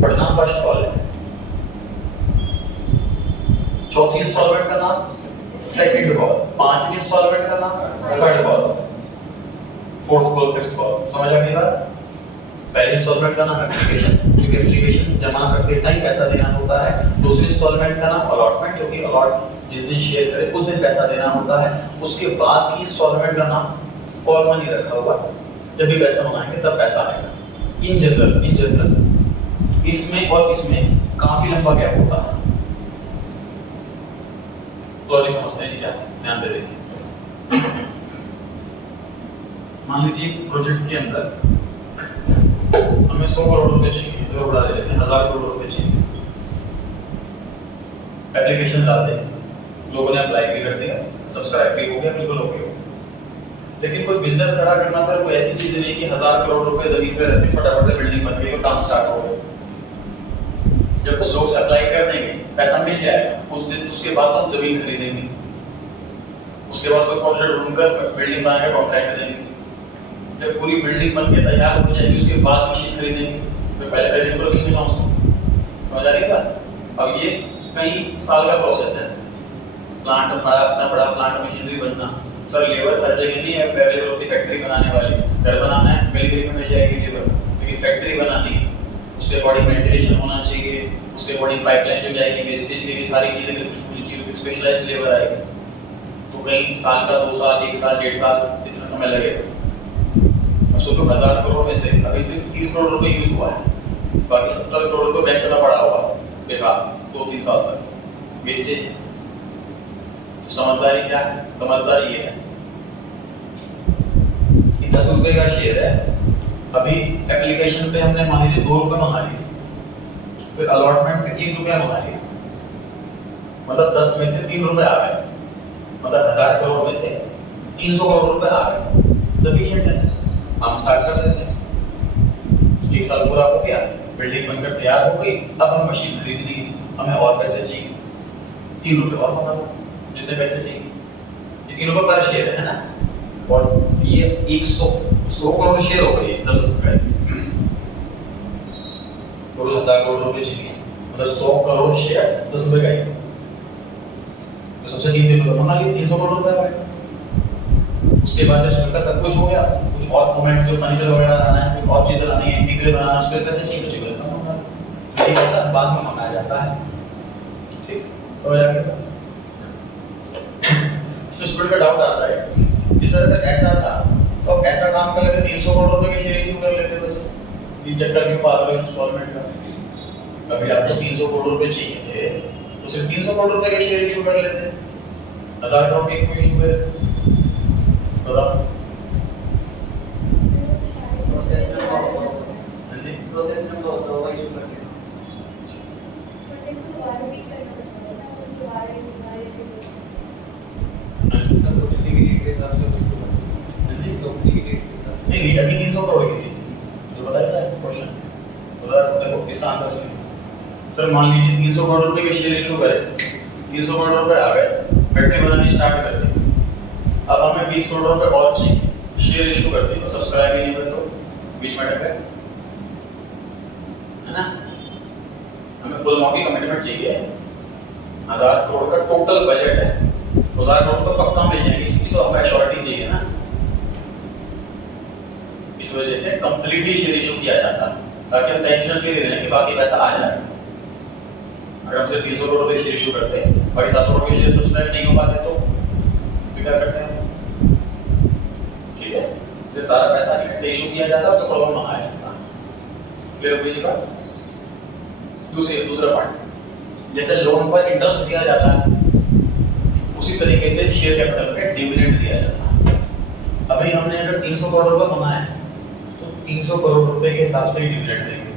बट नाम फर्स्ट कॉल है। चौथी इंस्टॉलमेंट का नाम सेकंड कॉल, पांचवी इंस्टॉलमेंट का नाम third call, fourth call, fifth call. समझ आ गई बात। पहली इंस्टॉलमेंट का नाम एप्लीकेशन, क्योंकि एप्लीकेशन जमा करते टाइम पैसा देना होता है। दूसरी इंस्टॉलमेंट का नाम अलॉटमेंट, क्योंकि अलॉट जिस दिन शेयर करे उस दिन पैसा देना होता है। उसके बाद की इंस्टॉलमेंट का नाम कॉल मनी रखा हुआ, जब भी पैसा मंगाएंगे तब पैसा आएगा। इन जनरल इसमें और इसमें काफी लंबा गैप होता है। लॉजिक समझते हैं जी, क्या ध्यान से देखिए। मान लीजिए प्रोजेक्ट के अंदर हमें 100 करोड़ रुपए चाहिए, तो बढ़ा देते हैं 1000 करोड़ रुपए चाहिए। एप्लीकेशन डालते हैं, लोगों ने अप्लाई भी कर दिया, सब्सक्राइब भी हो गया, बिल्कुल ओके हो। लेकिन कोई बिजनेस खड़ा करना सर कोई ऐसी चीज नहीं कि 1000 करोड़ रुपए जमीन पे रखते फटाफट से बिल्डिंग बन गई और काम स्टार्ट हो गया। जब कुछ लोग अप्लाई कर देंगे पैसा मिल जाएगा, उस दिन उसके बाद हम जमीन खरीदेंगे, उसके बाद कोई कॉन्ट्रैक्ट ढूंढकर बिल्डिंग बनाएगा, कॉन्ट्रैक्ट देंगे। जब पूरी बिल्डिंग बन के तैयार हो जाएगी उसके बाद मशीन खरीदेंगे, तो पहले खरीदेंगे तो रखेंगे ना उसको। समझ आ रही है बात। अब ये कई साल का प्रोसेस है। प्लांट बड़ा, इतना बड़ा प्लांट मशीनरी बनना, सर लेबर हर जगह नहीं है अवेलेबल होती। फैक्ट्री बनाने वाली, घर बनाना है मिलकर में मिल जाएगी लेबर, लेकिन फैक्ट्री बनानी है उसके अकॉर्डिंग वेंटिलेशन होना चाहिए, उसके अकॉर्डिंग पाइपलाइन जो जाएगी, वेस्टेज की भी सारी चीजें स्पेशलाइज्ड लेबर आएगी। तो कई साल का 2 साल, 1 साल, 1.5 साल इतना समय लगेगा। सोचो 1000 करोड़ में से अभी सिर्फ 30 करोड़ रुपए यूज हुआ है, बाकी 70 करोड़ रुपए बैंक में पड़ा हुआ बेकार 2-3 साल तक वेस्टेज। समझदारी क्या है? समझदारी ये है कि 10 रुपए का शेयर है, अभी एप्लीकेशन पे हमने मान लीजिए 2 रुपए मंगा लिए, फिर अलॉटमेंट पे 1 रुपया मंगा लिया, मतलब 10 में से 3 रुपए आ गए, मतलब 1000 करोड़ में से 300 करोड़ रुपए आ गए। सफिशिएंट है, हम स्टार्ट कर देते हैं। 1 साल पूरा हो गया, बिल्डिंग बनकर तैयार हो गई, अब हम मशीन खरीदनी है, हमें और पैसे चाहिए, 3 रुपए और मंगा लो जितने पैसे चाहिए। ये 3 रुपए पर शेयर है ना, और ये 100 करोड़ शेयर हो गए 10 रुपए टोटल 1000 करोड़ रुपए चाहिए, मतलब 100 करोड़ शेयर्स 10 रुपए का ही। तो सबसे कीमती तो मंगा लिए 300 करोड़ रुपए आ गए। उसके बाद जब सब कुछ हो गया, कुछ और फॉर्मेट जो फर्नीचर वगैरह लाना है, कुछ और चीजें लानी है, इंटीग्रेट बनाना, उसके लिए पैसे चाहिए, बच्चे को मंगा लो। ये पैसा बाद में मंगाया जाता है। ठीक, तो यार इसमें स्टूडेंट का डाउट आता है कि सर अगर ऐसा था तो ऐसा काम कर लेते 300 करोड़ रुपए के शेयर इशू कर लेते, बस ये चक्कर क्यों पा रहे हो इंस्टॉलमेंट का। अभी आपको 300 करोड़ रुपए चाहिए थे तो सिर्फ 300 करोड़ रुपए के शेयर इशू कर लेते, 1000 करोड़ के कोई इशू कर। बताओ। प्रोसेस में हाँ जी प्रोसेस में बहुत होगा इशू करके मतलब टोटली की डेट के हिसाब से उसको हाँ जी टोटली की डेट के हिसाब नहीं नीट अभी 300 करोड़ की थी जो बताया था क्वेश्चन बता देखो इसका आंसर सुनिए सर मान लीजिए 300 करोड़ रुपए के शेयर इशू करे 300 करोड़ रुपए आ गए फैक्ट्री बनानी स्टार्ट कर दी अब हमें 20 करोड़ रुपए और चाहिए शेयर इशू कर दी सब्सक्राइब ही नहीं हुए तो बीच में अटक गए है ना हमें फुल अमाउंट की कमिटमेंट चाहिए 1000 करोड़ का टोटल बजट है 1000 करोड़ तो पक्का मिल जाएगी इसकी तो हमें श्योरिटी चाहिए ना इस वजह से कंप्लीटली शेयर इशू किया जाता ताकि हम टेंशन फ्री रहें कि बाकी पैसा आ जाए अगर हम सिर्फ 300 करोड़ रुपए शेयर इशू करते बाकी 700 करोड़ के शेयर सब्सक्राइब नहीं हो पाते तो क्या करते हैं ठीक है जैसे सारा पैसा इकट्ठे इशू किया जाता तो प्रॉब्लम आ जाता क्लियर हो गई बात दूसरा पार्ट जैसे लोन पर इंटरेस्ट दिया जाता है उसी तरीके से शेयर कैपिटल पे डिविडेंड दिया जाता है अभी हमने अगर 300 करोड़ रुपए कमाया है तो 300 करोड़ रुपए के हिसाब से ही डिविडेंड देंगे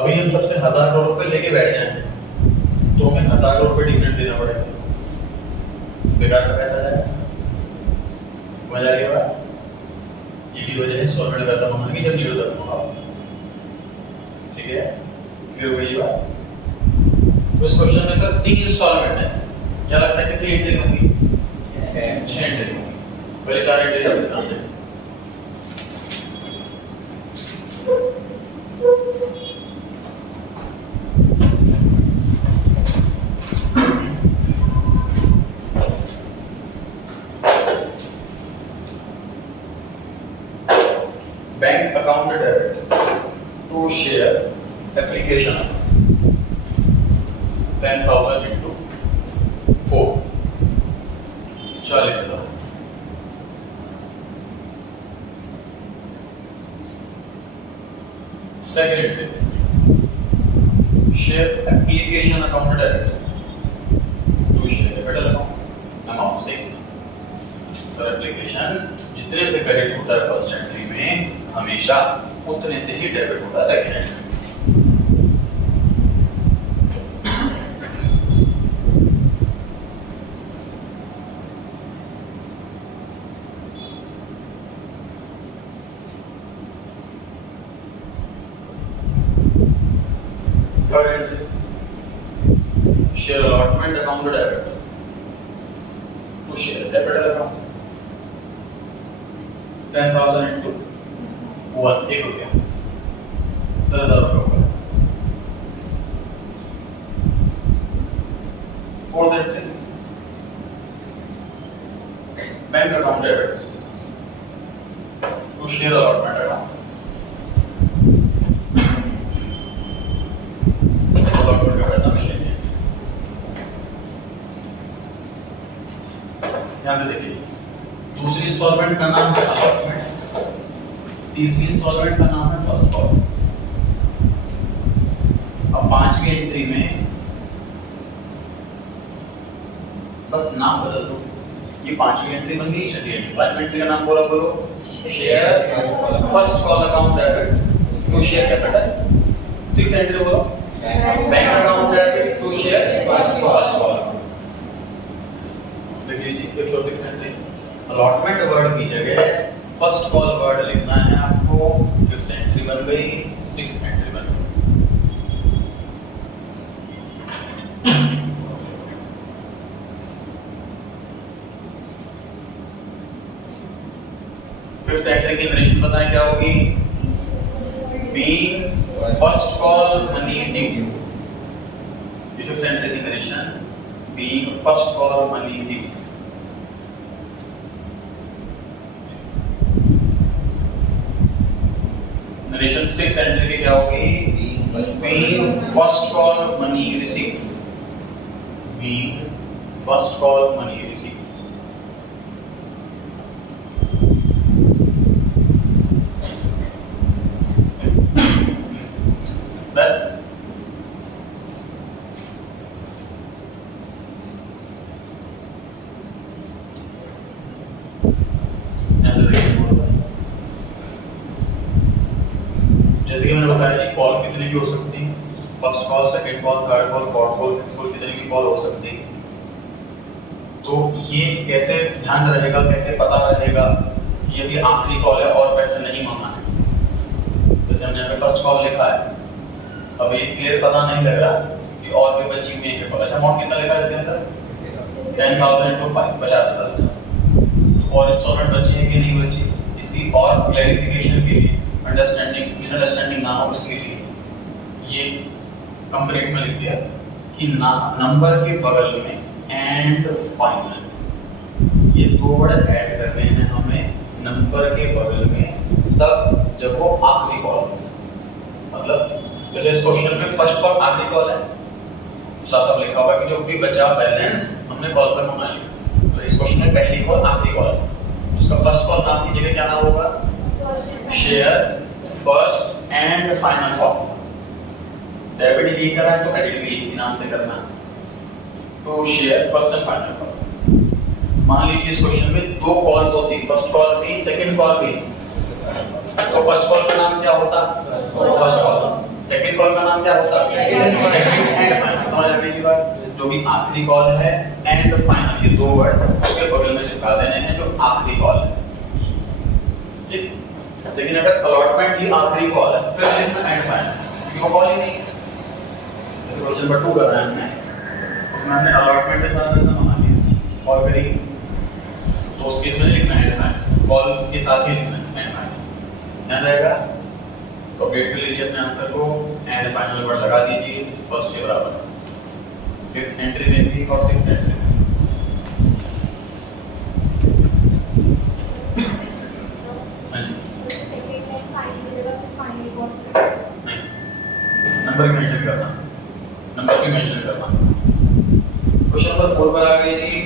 अभी हम सबसे 1000 करोड़ रुपए लेके बैठ जाएं तो हमें 1000 करोड़ रुपए डिविडेंड देना पड़ेगा बेकार का पैसा जाएगा समझ आ रही है बात यही वजह है इंस्टॉलमेंट पैसा बनाने की जब लीड तक होगा ठीक है क्लियर हो गई बात तो इस क्वेश्चन में सर 3 इंस्टॉलमेंट है क्या लगता है कितनी एंट्री होंगी 6 एंट्री होंगी पहले 4 एंट्री आपके सामने bank account debit to share application 10,000 into 4 40,000 second entry share application account debit to share capital account amount same sir application जितने से क्रेडिट होता है फर्स्ट एंट्री में हमेशा उतने से ही डेबिट होता है second entry third entry share allotment account debit to share capital account 10,000 into 1 1 रुपया 10,000 रुपये fourth entry bank account debit to share allotment account allotment का पैसा मिल लेंगे ध्यान से देखिए दूसरी इंस्टॉलमेंट का नाम है अलॉटमेंट तीसरी इंस्टॉलमेंट का नाम है फर्स्ट कॉल अब पांचवी एंट्री में बस नाम बदल दो ये पांचवी एंट्री बन गई छठी एंट्री पांचवी एंट्री का नाम बोलो share first call account debit to share capital sixth entry बोलो bank account debit to share first call देखिए जी 106 एंट्री अलॉटमेंट वर्ड की जगह फर्स्ट कॉल वर्ड लिखना है आपको फिफ्थ एंट्री बन गई सिक्स्थ एंट्री बन गई फिफ्थ एंट्री की नरेशन बताएं क्या होगी being first call money due ये फिफ्थ एंट्री की narration being first call money due narration sixth entry की क्या होगी being first call money receive being first call money receive भी हो सकती है, first call, second call, third call, fourth call, fifth call, कितनी भी कॉल हो सकती है। तो ये कैसे ध्यान रहेगा, कैसे पता रहेगा कि ये भी आखिरी कॉल है और पैसे नहीं मांगना है। जैसे हमने यहाँ पे फर्स्ट कॉल लिखा है, अब ये क्लियर पता नहीं लग रहा कि और भी बची हुई है। अच्छा, अमाउंट कितना लिखा है इसके अंदर? 10,000 into 5, 50,000। और इंस्टॉलमेंट बची है कि नहीं बची, इसकी और क्लैरिफिकेशन के लिए, अंडरस्टैंडिंग, मिसअंडरस्टैंडिंग ना हो उसके लिए ये कंप्लीट में लिख दिया कि ना नंबर के बगल में एंड फाइनल, ये दो वर्ड ऐड करने हैं हमें नंबर के बगल में तब जब वो आखिरी कॉल हो। मतलब जैसे इस क्वेश्चन में फर्स्ट कॉल आखिरी कॉल है, साफ साफ लिखा होगा कि जो भी बचा बैलेंस हमने कॉल पर मंगा लिया। तो इस क्वेश्चन में पहली कॉल आखिरी कॉल है, उसका फर्स्ट कॉल नाम की जगह क्या नाम होगा? Share first and final call. Debit यही करा है तो क्रेडिट भी इसी नाम से करना है। तो share first and final call. मान लीजिए इस क्वेश्चन में दो कॉल्स होती, फर्स्ट कॉल भी सेकंड कॉल भी, तो फर्स्ट कॉल का नाम क्या होता? First call. सेकंड कॉल का नाम क्या होता? Second and final. समझ आ गई बात? जो भी आखिरी कॉल है एंड फाइनल, ये दो वर्ड उसके बगल में चिपका देने हैं जो आखिरी कॉल है। ठीक? लेकिन अगर अलॉटमेंट ही आखिरी कॉल है फिर लिखना एंड फाइनल, क्योंकि वो कॉल ही नहीं है। जैसे क्वेश्चन नंबर 2 कर रहे हैं हमने, उसमें हमने अलॉटमेंट के साथ में मान लिया कॉल करी, तो उस केस में लिखना एंड फाइनल, कॉल के साथ ही लिखना एंड फाइनल। ध्यान रहेगा? तो अपडेट कर लीजिए अपने आंसर को, एंड फाइनल वर्ड लगा दीजिए फर्स्ट के बराबर, फिफ्थ एंट्री में भी और सिक्स्थ एंट्री में। नंबर की मेंशन करना, नंबर की मेंशन करना। क्वेश्चन नंबर 4 पर आ गई जी,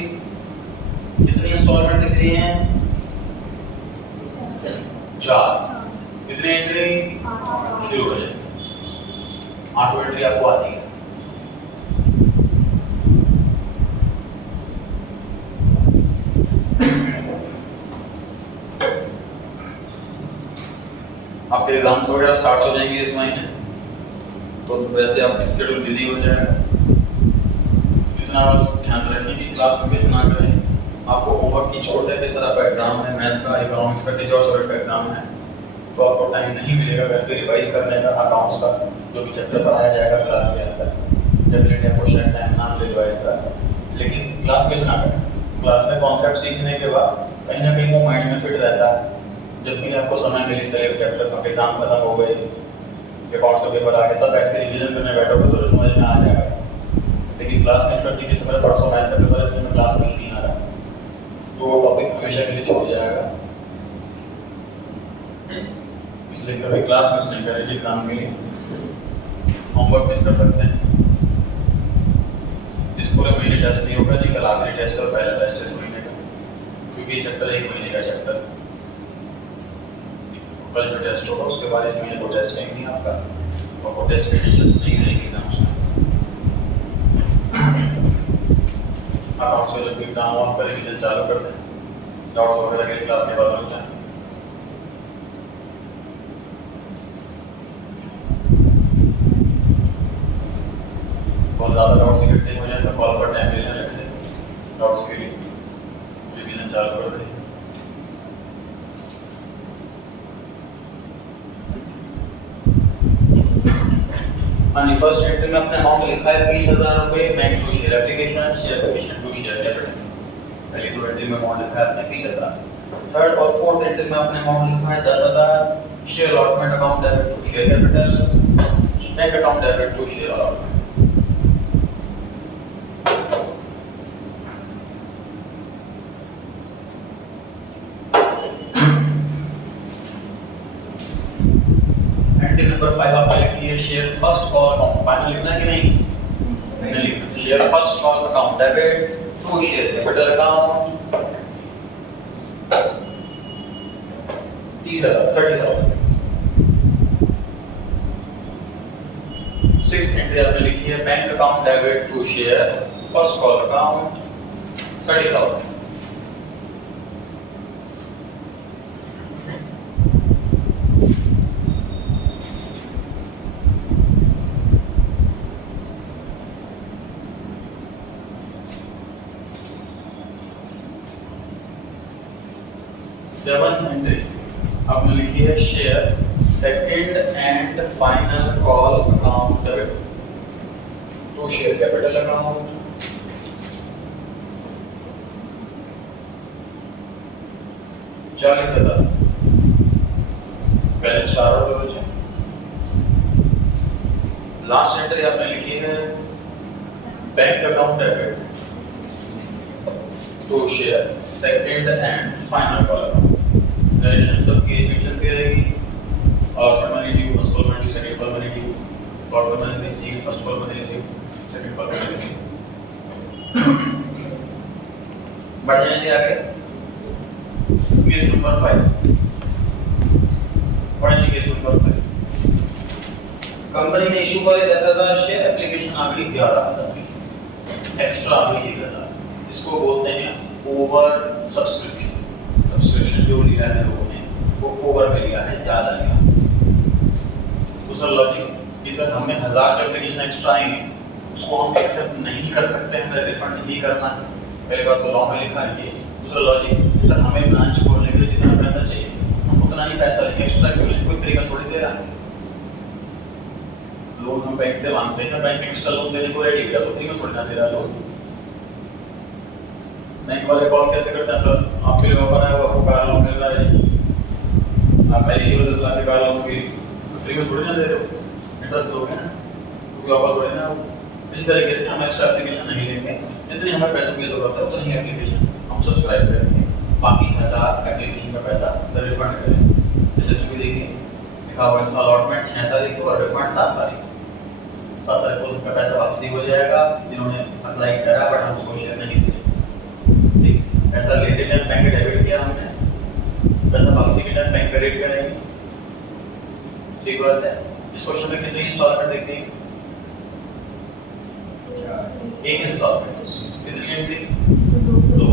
कितनी इंस्टॉलमेंट दिख रही हैं? 4। कितनी एंट्री? शुरू हो जाए। 8 एंट्री आपको आती है। आपके एग्जाम्स वगैरह स्टार्ट हो जाएंगे इस महीने, तो वैसे आपकी शेड्यूल बिजी हो जाएगा। इतना बस ध्यान रखें कि क्लास में मिस ना करें। आपको होमवर्क की छूट है कि सर आपका एग्जाम है, मैथ का, इकोनॉमिक्स का, किसी और सब्जेक्ट का एग्जाम है, तो आपको टाइम नहीं मिलेगा घर पे रिवाइज करने का, अकाउंट्स का जो भी चैप्टर पढ़ाया जाएगा क्लास के अंदर, डेफिनेटली आपको शायद टाइम ना मिले रिवाइज का। लेकिन क्लास मिस ना करें। क्लास में कॉन्सेप्ट सीखने के बाद कहीं ना कहीं वो माइंड में फिट रहता है। जब भी आपको समय मिले, चलिए चैप्टर का एग्जाम खत्म हो गए, अकाउंट्स का पेपर आ गया, तब बैठ के रिविजन करने बैठोगे तो समझ में आ जाएगा। लेकिन क्लास मिस करती है, समय परसों मैथ का पेपर इसलिए मैं क्लास में नहीं आ रहा, तो वो टॉपिक हमेशा के लिए छोड़ जाएगा। इसलिए कभी क्लास मिस नहीं करें एग्जाम के लिए। होमवर्क मिस कर सकते हैं। इस पूरे महीने टेस्ट नहीं होगा जी, कल आखिरी टेस्ट और पहला टेस्ट इस महीने का, क्योंकि चैप्टर 1 महीने का चैप्टर। कल जो टेस्ट होगा उसके बाद इस महीने को टेस्ट नहीं है आपका, और वो टेस्ट की टेंशन नहीं रहेगी एग्जाम्स में। अकाउंट्स का जब एग्जाम हो आपका रिविजन चालू कर दें, डाउट्स वगैरह के क्लास के बाद रुक जाए। बहुत ज़्यादा डाउट्स इकट्ठे हो जाए तो कॉल पर टाइम ले लें अलग से डाउट्स के लिए, रिविजन चालू कर दें। हाँ जी, फर्स्ट एंट्री में अपने अमाउंट लिखा है 20,000 रुपये, bank to share application, share application to share capital. पहली दो एंट्री में अमाउंट लिखा है अपने 20,000। थर्ड और फोर्थ एंट्री में अपने अमाउंट लिखा है 10,000, share allotment account debit to share capital, bank account debit to share allotment. Entry number 5 आपने लिखी है share first call account. Final लिखना है कि नहीं? नहीं लिखना। Share first call account debit to share capital account 30,000। 6th entry आपने लिखी है bank account debit to share first call account 30,000। Seventh entry आपने लिखी है share second and final call account debit to share capital account ₹40,000 balance ₹4 बचे। लास्ट एंट्री आपने लिखी है bank account debit to share second and final call account narration सब की एज चलती रहेगी और money due first call money due second call money due और money receive first call money receive second call money receive बढ़ जाएंगे आगे केस नंबर 5 पढ़ेंगे केस नंबर 5 कंपनी ने इशू करे 10,000 शेयर एप्लीकेशन आ गई 11,000 एक्स्ट्रा आ गई 1,000 इसको बोलते हैं ओवर सब्सक्रिप्शन जो लिया है लोगों ने वो ओवर में लिया है ज्यादा लिया दूसरा लॉजिक कि सर हमें 1,000 एप्लीकेशन एक्स्ट्रा आएंगे उसको हम एक्सेप्ट नहीं कर सकते हमें रिफंड नहीं करना पहले बात तो लॉ में लिखा है ये दूसरा लॉजिक सर हमें ब्रांच खोलने के लिए जितना पैसा चाहिए हम उतना ही पैसा लेंगे एक्स्ट्रा क्यों लेंगे कोई फ्री का थोड़ी दे रहा है लोन हम बैंक से मांगते हैं बैंक एक्स्ट्रा लोन देने को रेडी है तो फ्री में थोड़ी ना दे रहा लोन बैंक वाले कॉल कैसे करते हैं सर आपके लिए ऑफर है वो आपको कार लोन मिल रहा है आप पहले ही 10 लाख का लोन भी फ्री में थोड़ी ना दे रहे हो इंटरेस्ट दोगे ना कोई ऑफर थोड़ी ना इस तरीके से हम एक्स्ट्रा एप्लीकेशन नहीं लेंगे जितनी हमें पैसों की जरूरत है उतनी एप्लीकेशन हम सब्सक्राइब करेंगे बाकी 1,000 एप्लीकेशन का पैसा रिफंड करेंगे जैसे भी देखिए लिखा हुआ इसका अलॉटमेंट 6 तारीख को और रिफंड 7 तारीख 7 तारीख को उनका पैसा वापसी हो जाएगा जिन्होंने अप्लाई करा बट हम उसको शेयर नहीं दिए ठीक पैसा लेते टाइम बैंक डेबिट किया हमने पैसा वापसी के टाइम बैंक क्रेडिट करेंगे ठीक बात है इस क्वेश्चन में कितने इंस्टॉलमेंट देखते हैं एक इंस्टॉलमेंट कितनी एंट्री 2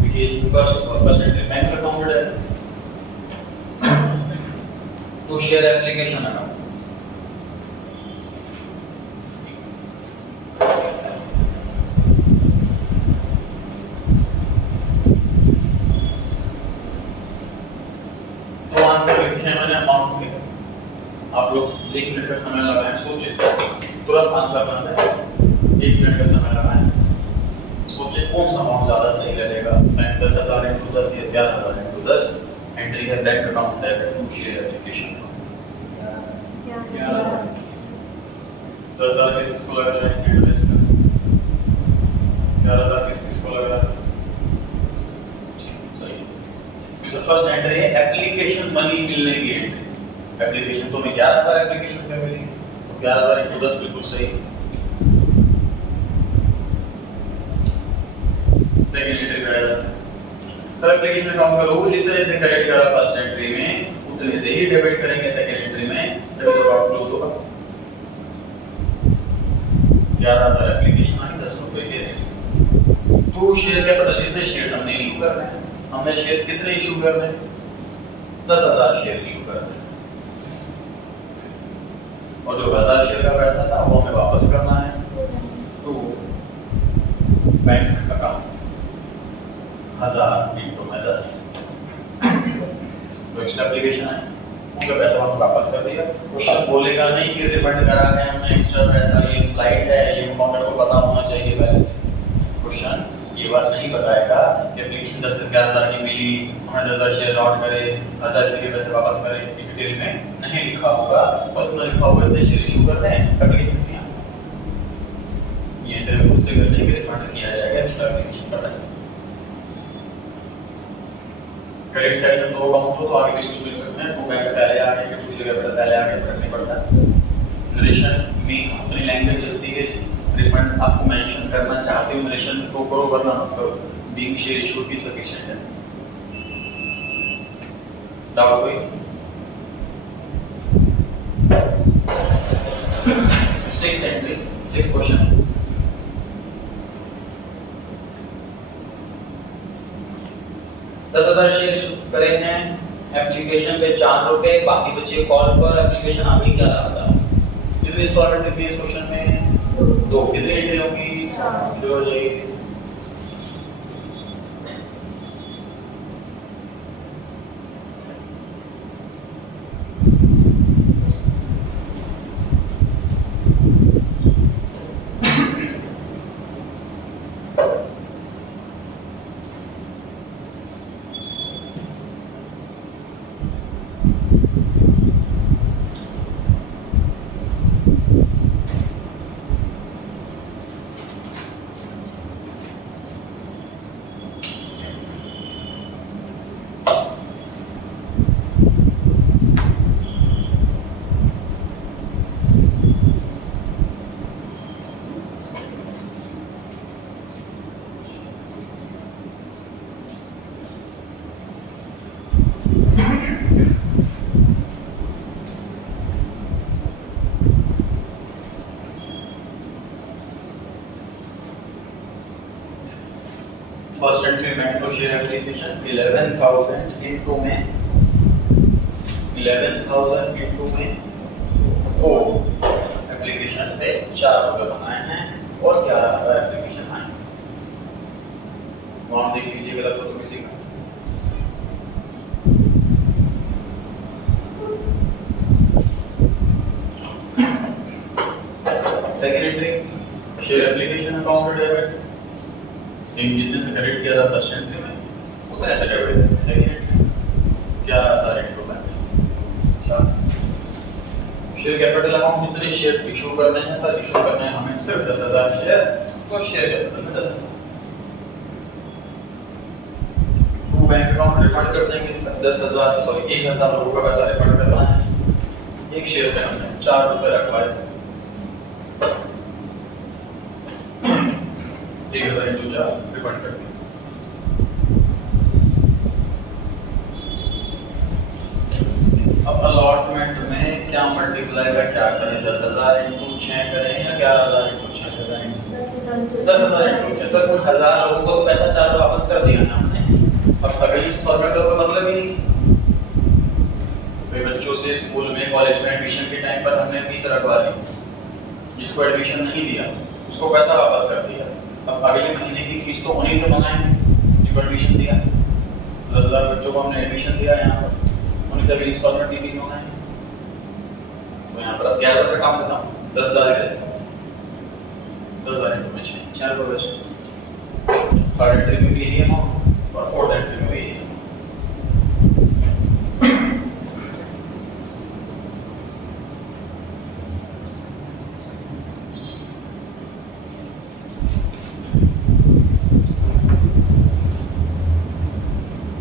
देखिए फर्स्ट एंट्री बैंक अकाउंट है तो शेयर एप्लीकेशन अकाउंट तो आंसर लिखे हैं मैंने अमाउंट के आप लोग 1 मिनट का समय लगाएं सोचें तुरंत आंसर करना है 1 मिनट का समय लगाएं सोचें कौन सा अमाउंट ज्यादा सही लगेगा बैंक 10,000 × 10 या 11,000 × 10 एंट्री है bank account debit to share application 10,000 किसको लग रहा है एडवांस का 11,000 किसको लग रहा है ठीक सही है फर्स्ट एंट्री है एप्लीकेशन मनी मिलने की एंट्री एप्लीकेशन तो मैं 11,000 एप्लीकेशन पे मिली तो 11,000 × 10 बिल्कुल सही सेकंड एंट्री करेगा सब एप्लीकेशन अकाउंट का रूल जितने से क्रेडिट करा फर्स्ट एंट्री में उतने से ही डेबिट करेंगे सेकंड एंट्री में तभी तो अकाउंट क्लोज होगा 11,000 एप्लीकेशन आई 10 रुपए के रेट तो शेयर कैपिटल जितने शेयर्स हमने इशू करने हैं हमने शेयर कितने इशू करने हैं 10,000 शेयर इशू करने हैं और जो 1,000 शेयर का पैसा था वो हमें वापस करना है तो बैंक अकाउंट 1,000 × 10 तो एक्स्ट्रा एप्लीकेशन है उनका पैसा हमने वापस कर दिया क्वेश्चन बोलेगा नहीं कि रिफंड करा है हमने एक्स्ट्रा पैसा ये इम्प्लाइड है ये अकाउंटेंट को पता होना चाहिए पहले से क्वेश्चन ये बात नहीं बताएगा कि एप्लीकेशन 10 से 11,000 की मिली हमने 10,000 शेयर लॉट करे 1,000 शेयर के पैसे वापस करे डिटेल में नहीं लिखा होगा बस इतना लिखा होगा इतने शेयर इशू कर रहे हैं एप्लीकेशन ये इंटरव्यू खुद से करने के रिफंड किया जाएगा एक्स्ट्रा एप्लीकेशन का पैसा क्रेडिट साइड में 2 अकाउंट हो तो आगे भी कुछ लिख सकते हैं तो बैंक पहले आ गए कि दूसरे कैपिटल पहले आ गए फर्क नहीं पड़ता नरेशन में अपनी लैंग्वेज चलती है रिफंड आपको मेंशन करना चाहते हो नरेशन तो करो वरना मत करो बीइंग शेयर इशू की सफिशिएंट है डाउट कोई 6th entry 6th question $10,000 share issue करे हैं एप्लीकेशन पे 4 रुपए बाकी बचे कॉल पर एप्लीकेशन आ गई 11,000 कितनी इंस्टॉलमेंट दिखी इस क्वेश्चन में 2 कितनी एंट्री होगी 4 जो हो जाएगी first entry metro share application 11,000 into में 11,000 इनटू में 4 एप्लीकेशन पे 4 रुपए बनाए हैं और 11,000 एप्लीकेशन आए। वहां देख लीजिए गलत हो तो किसी का। Second entry share application account debit, same जितने से क्रेडिट किया था फर्स्ट एंट्री में उतने से डेबिट। सेकेंड एंट्री 11,000 इनटू में 4। शेयर कैपिटल अमाउंट जितने शेयर इशू करने हैं सर, इशू करने हैं हमें सिर्फ 10,000 शेयर, तो शेयर कैपिटल में 10,000। तो बैंक अकाउंट रिफंड कर देंगे सर 10,000 सॉरी 1,000 लोगों का पैसा रिफंड करना है। एक शेयर पे हमने 4 रुपए रखवाए, 1,000 इंटू 4 रिफंड कर दिया। अब अलॉटमेंट में क्या मल्टीप्लाई का क्या करें, 10,000 इंटू 6 करें या 11,000 इंटू 6 करें? 10,000 इंटू 6। सर 1,000 लोगों को तो पैसा 4 वापस कर दिया ना हमने, अब अगली इंस्टॉलमेंट का मतलब ही कोई बच्चों से स्कूल में कॉलेज में एडमिशन के टाइम पर हमने फीस रखवा ली, जिसको एडमिशन नहीं दिया उसको पैसा वापस कर दिया। अब अगले महीने की फीस तो उन्हीं से मंगाएंगे जिनको एडमिशन दिया। 10,000 बच्चों को हमने एडमिशन दिया यहाँ पर, उन्हीं से अगली इंस्टॉलमेंट की फीस मंगाएंगे। तो यहाँ पर 11,000 का काम खत्म, 10,000 है 10,000 इंटू में 6 रुपए बचे। थर्ड एंट्री में भी यही अमाउंट और फोर्थ एंट्री में भी यही।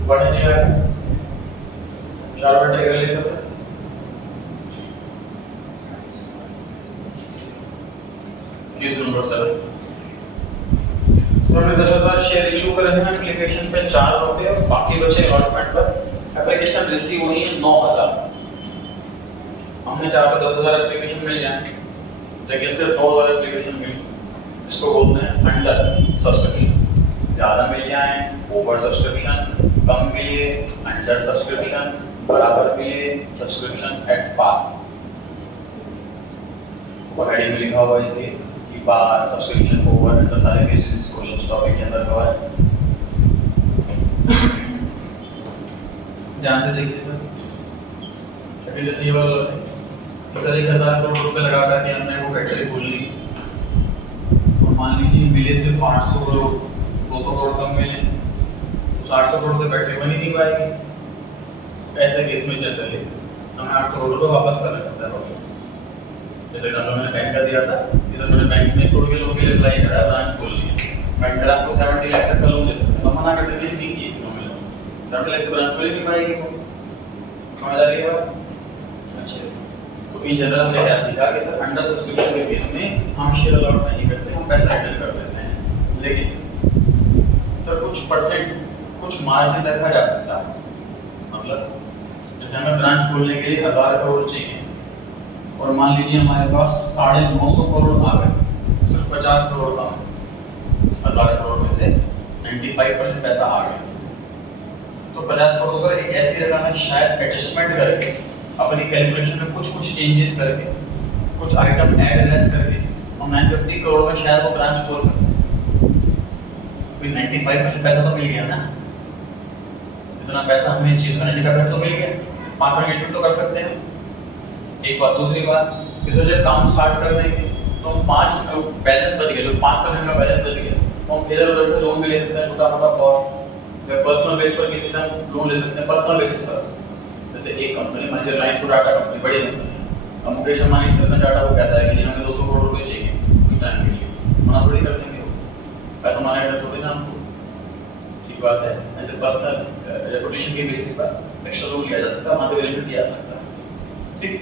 बढ़े नहीं रहा 4 बटे कर ले सकते। Case number 7 sir 10,000 share issue करे हैं एप्लीकेशन पे 4 रुपए और बाकी बचे अलॉटमेंट पर। एप्लीकेशन रिसीव हुई है 9,000, हमने चाहा तो 10,000 एप्लीकेशन मिल जाए लेकिन सिर्फ 9,000 एप्लीकेशन मिली। इसको बोलते हैं अंडर सब्सक्रिप्शन। ज्यादा मिल जाए ओवर सब्सक्रिप्शन, कम मिले अंडर सब्सक्रिप्शन, बराबर मिले सब्सक्रिप्शन एट पार। तो हेडिंग में लिखा हुआ इसलिए कि पार सब्सक्रिप्शन ओवर अंडर सारे केसेस इस क्वेश्चन टॉपिक के अंदर कवर है। ध्यान से देखिए सर, अभी जैसे ये वाला सर 1,000 करोड़ रुपए लगा करके हमने वो फैक्ट्री खोल ली और मान लीजिए मिले सिर्फ 800 करोड़, 200 करोड़ कम मिले, 800 करोड़ से फैक्ट्री बनी नहीं पाएगी। ऐसे केस में जनरली हमें 800 करोड़ रुपए वापस करना पड़ता है। जैसे एग्जाम्पल मैंने बैंक का दिया था कि सर मैंने बैंक में करोड़ के लोन के लिए अप्लाई करा, ब्रांच खोल लिया, बैंक कर आपको 70 लाख तक का लोन दे सकते हैं, हम मना कर देंगे नहीं चाहिए हमें लोन, 70 लाख से ब्रांच खोल ही नहीं पाएगी वो। समझ आ रही है बात? अच्छा, तो इन जनरल हमने क्या सीखा कि सर अंडर सब्सक्रिप्शन के केस में हम शेयर अलॉट नहीं करते, हम पैसा रिटर्न कर देते हैं। लेकिन सर कुछ परसेंट कुछ मार्जिन रखा जा सकता है। मतलब जैसे हमें ब्रांच खोलने के लिए 1,000 करोड़ चाहिए और मान लीजिए हमारे पास 950 करोड़ आ गए, सिर्फ 50 करोड़ कम, 1,000 करोड़ में से 95% पैसा आ गया, तो 50 करोड़ पर एक ऐसी रकम है शायद एडजस्टमेंट करके अपनी कैलकुलेशन में कुछ चेंजेस करके कुछ आइटम ऐड लेस करके हम 950 करोड़ में शायद वो ब्रांच खोल सकते हैं। 95% पैसा तो मिल गया ना, इतना पैसा हमें चीज बनाने का तो मिल गया, 5% तो कर सकते हैं। एक बात, दूसरी बात कि सर जब काम स्टार्ट कर देंगे तो हम 5 जो बैलेंस बच गया, जो 5% का बैलेंस बच गया, हम इधर उधर से लोन भी ले सकते हैं छोटा मोटा, और या पर्सनल बेस पर किसी से हम लोन ले सकते हैं पर्सनल बेसिस पर। जैसे एक कंपनी मान लीजिए रिलायंस डाटा कंपनी बड़ी कंपनी है, अब मुकेश अंबानी रतन टाटा को कहता है कि हमें 200 करोड़ रुपए चाहिए कुछ टाइम के लिए, मना थोड़ी कर देंगे वो, पैसा माने कर थोड़ी ना हमको। ठीक बात है, ऐसे पर्सनल रेपुटेशन के बेसिस पर एक्स्ट्रा लोन लिया जा सकता है, वहाँ से लिमिट दिया जा सकता है। ठीक,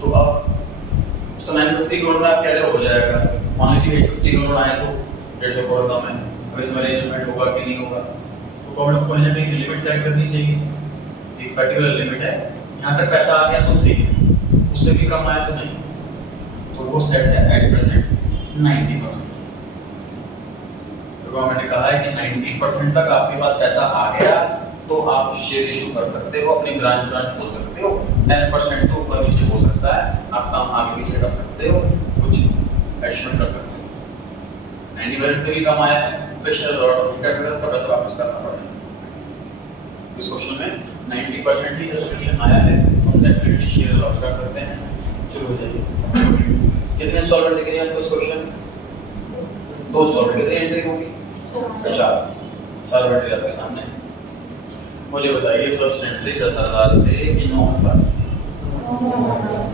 तो अब 950 करोड़ में आप कह रहे हो जाएगा, मान लीजिए 850 करोड़ आए तो 150 करोड़ कम है, अब इसमें अरेंजमेंट होगा कि नहीं होगा, तो गवर्नमेंट को कहीं ना कहीं लिमिट सेट करनी चाहिए। एक पर्टिकुलर लिमिट है, यहाँ तक पैसा आ गया तो ठीक है, उससे भी कम आया तो नहीं, तो वो सेट है एट प्रेजेंट 90%। तो गवर्नमेंट ने कहा है कि 90% तक आपके पास पैसा आ गया तो आप शेयर इशू कर सकते हो, अपनी ब्रांच खोल सकते हो। 10% तो ऊपर नीचे हो सकता है, आप काम आगे पीछे कर सकते हो, कुछ एडिशन कर सकते हो। 90% से भी कम आया है फिर शेयर अलॉट कैसे करें, तो पैसा वापस करना पड़ेगा। इस क्वेश्चन में 90% ही सब्सक्रिप्शन आया है तो हम डेफिनेटली शेयर अलॉट कर सकते हैं। शुरू हो जाइए। कितने सॉल्वर दिख रहे हैं आपको इस क्वेश्चन? 2 सॉल्वर, कितनी एंट्री होगी? 4 एंट्री आपके सामने। मुझे बताइए फर्स्ट एंट्री 10,000 से कि 9,000 से?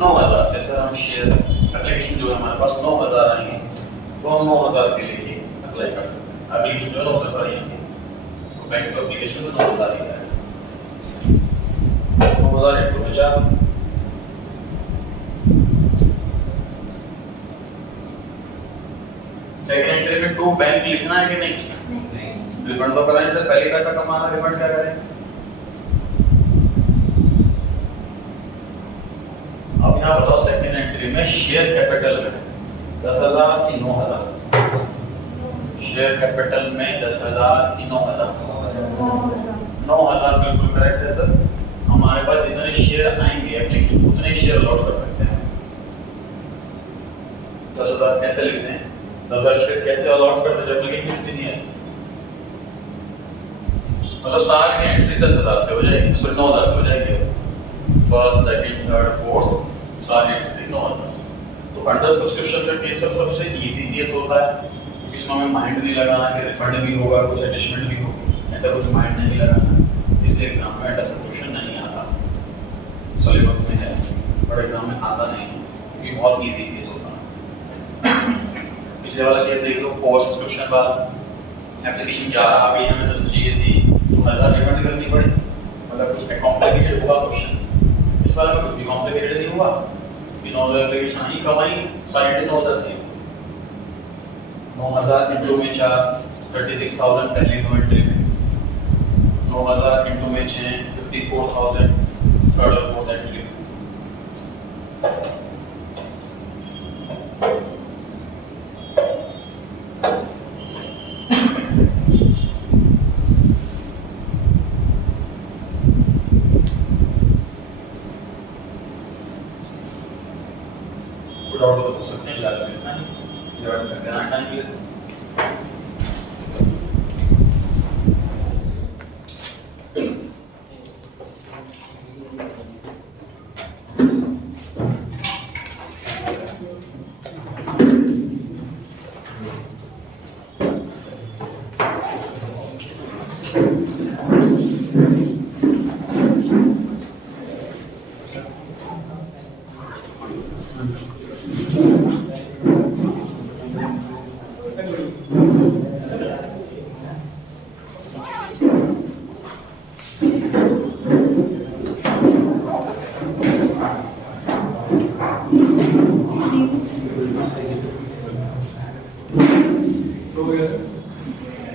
9,000 से। सर हम शेयर एप्लीकेशन जो है हमारे पास 9,000 आई है तो हम 9,000 के लिए ही अप्लाई कर सकते हैं। एप्लीकेशन जो है 9,000 पर आई है तो बैंक एप्लीकेशन में 9,000 ही है। 9,000 इंटू 50, सेकंड एंट्री में टू बैंक लिखना है कि नहीं? रिफंड तो कराएं सर, पहले पैसा कमाना, रिफंड क्या करें? अब यहाँ बताओ सेकंड एंट्री में शेयर कैपिटल में 10,000 की 9,000? शेयर कैपिटल में 10,000 की 9,000? 9,000 बिल्कुल करेक्ट है सर। हमारे पास जितने शेयर आएंगे एप्लीकेशन उतने शेयर अलॉट कर सकते हैं। 10,000 कैसे लिखते हैं? 10,000 शेयर कैसे अलॉट करते हैं जब एप्लीकेशन नहीं है? मतलब सारी एंट्री 10,000 से हो जाएगी, सॉरी 9,000 से हो जाएगी। फर्स्ट सेकंड थर्ड फोर्थ सारी एंट्री 9,000 से। तो अंडर सब्सक्रिप्शन का केस सबसे इजी केस होता है, इसमें हमें माइंड नहीं लगाना कि रिफंड भी होगा, कुछ एडजस्टमेंट भी होगी, ऐसा कुछ माइंड नहीं लगाना। इसलिए एग्जाम में अंडर सब्सक्रिप्शन नहीं आता, सिलेबस में है बट एग्जाम में आता नहीं है क्योंकि बहुत इजी केस होता है। पिछले वाला केस देख लो, पोस्ट सब्सक्रिप्शन वाला एप्लीकेशन 11 आ गई, हमें 10 चाहिए थी, 2,000 रिफंड करनी पड़ी, मतलब कुछ कॉम्प्लिकेटेड हुआ क्वेश्चन। इस वाले में कुछ भी कॉम्प्लिकेटेड नहीं हुआ कि 9,000 एप्लीकेशन आई कमाई सारी 9,000 थी। 9,000 इंटू में 4 36,000 पहली 2 एंट्री में, 9,000 इंटू में 6 54,000 थर्ड और फोर्थ एंट्री में। डाउट हो तो सकते हैं, इलाज करना है, इलाज करके आना टाइम के लिए।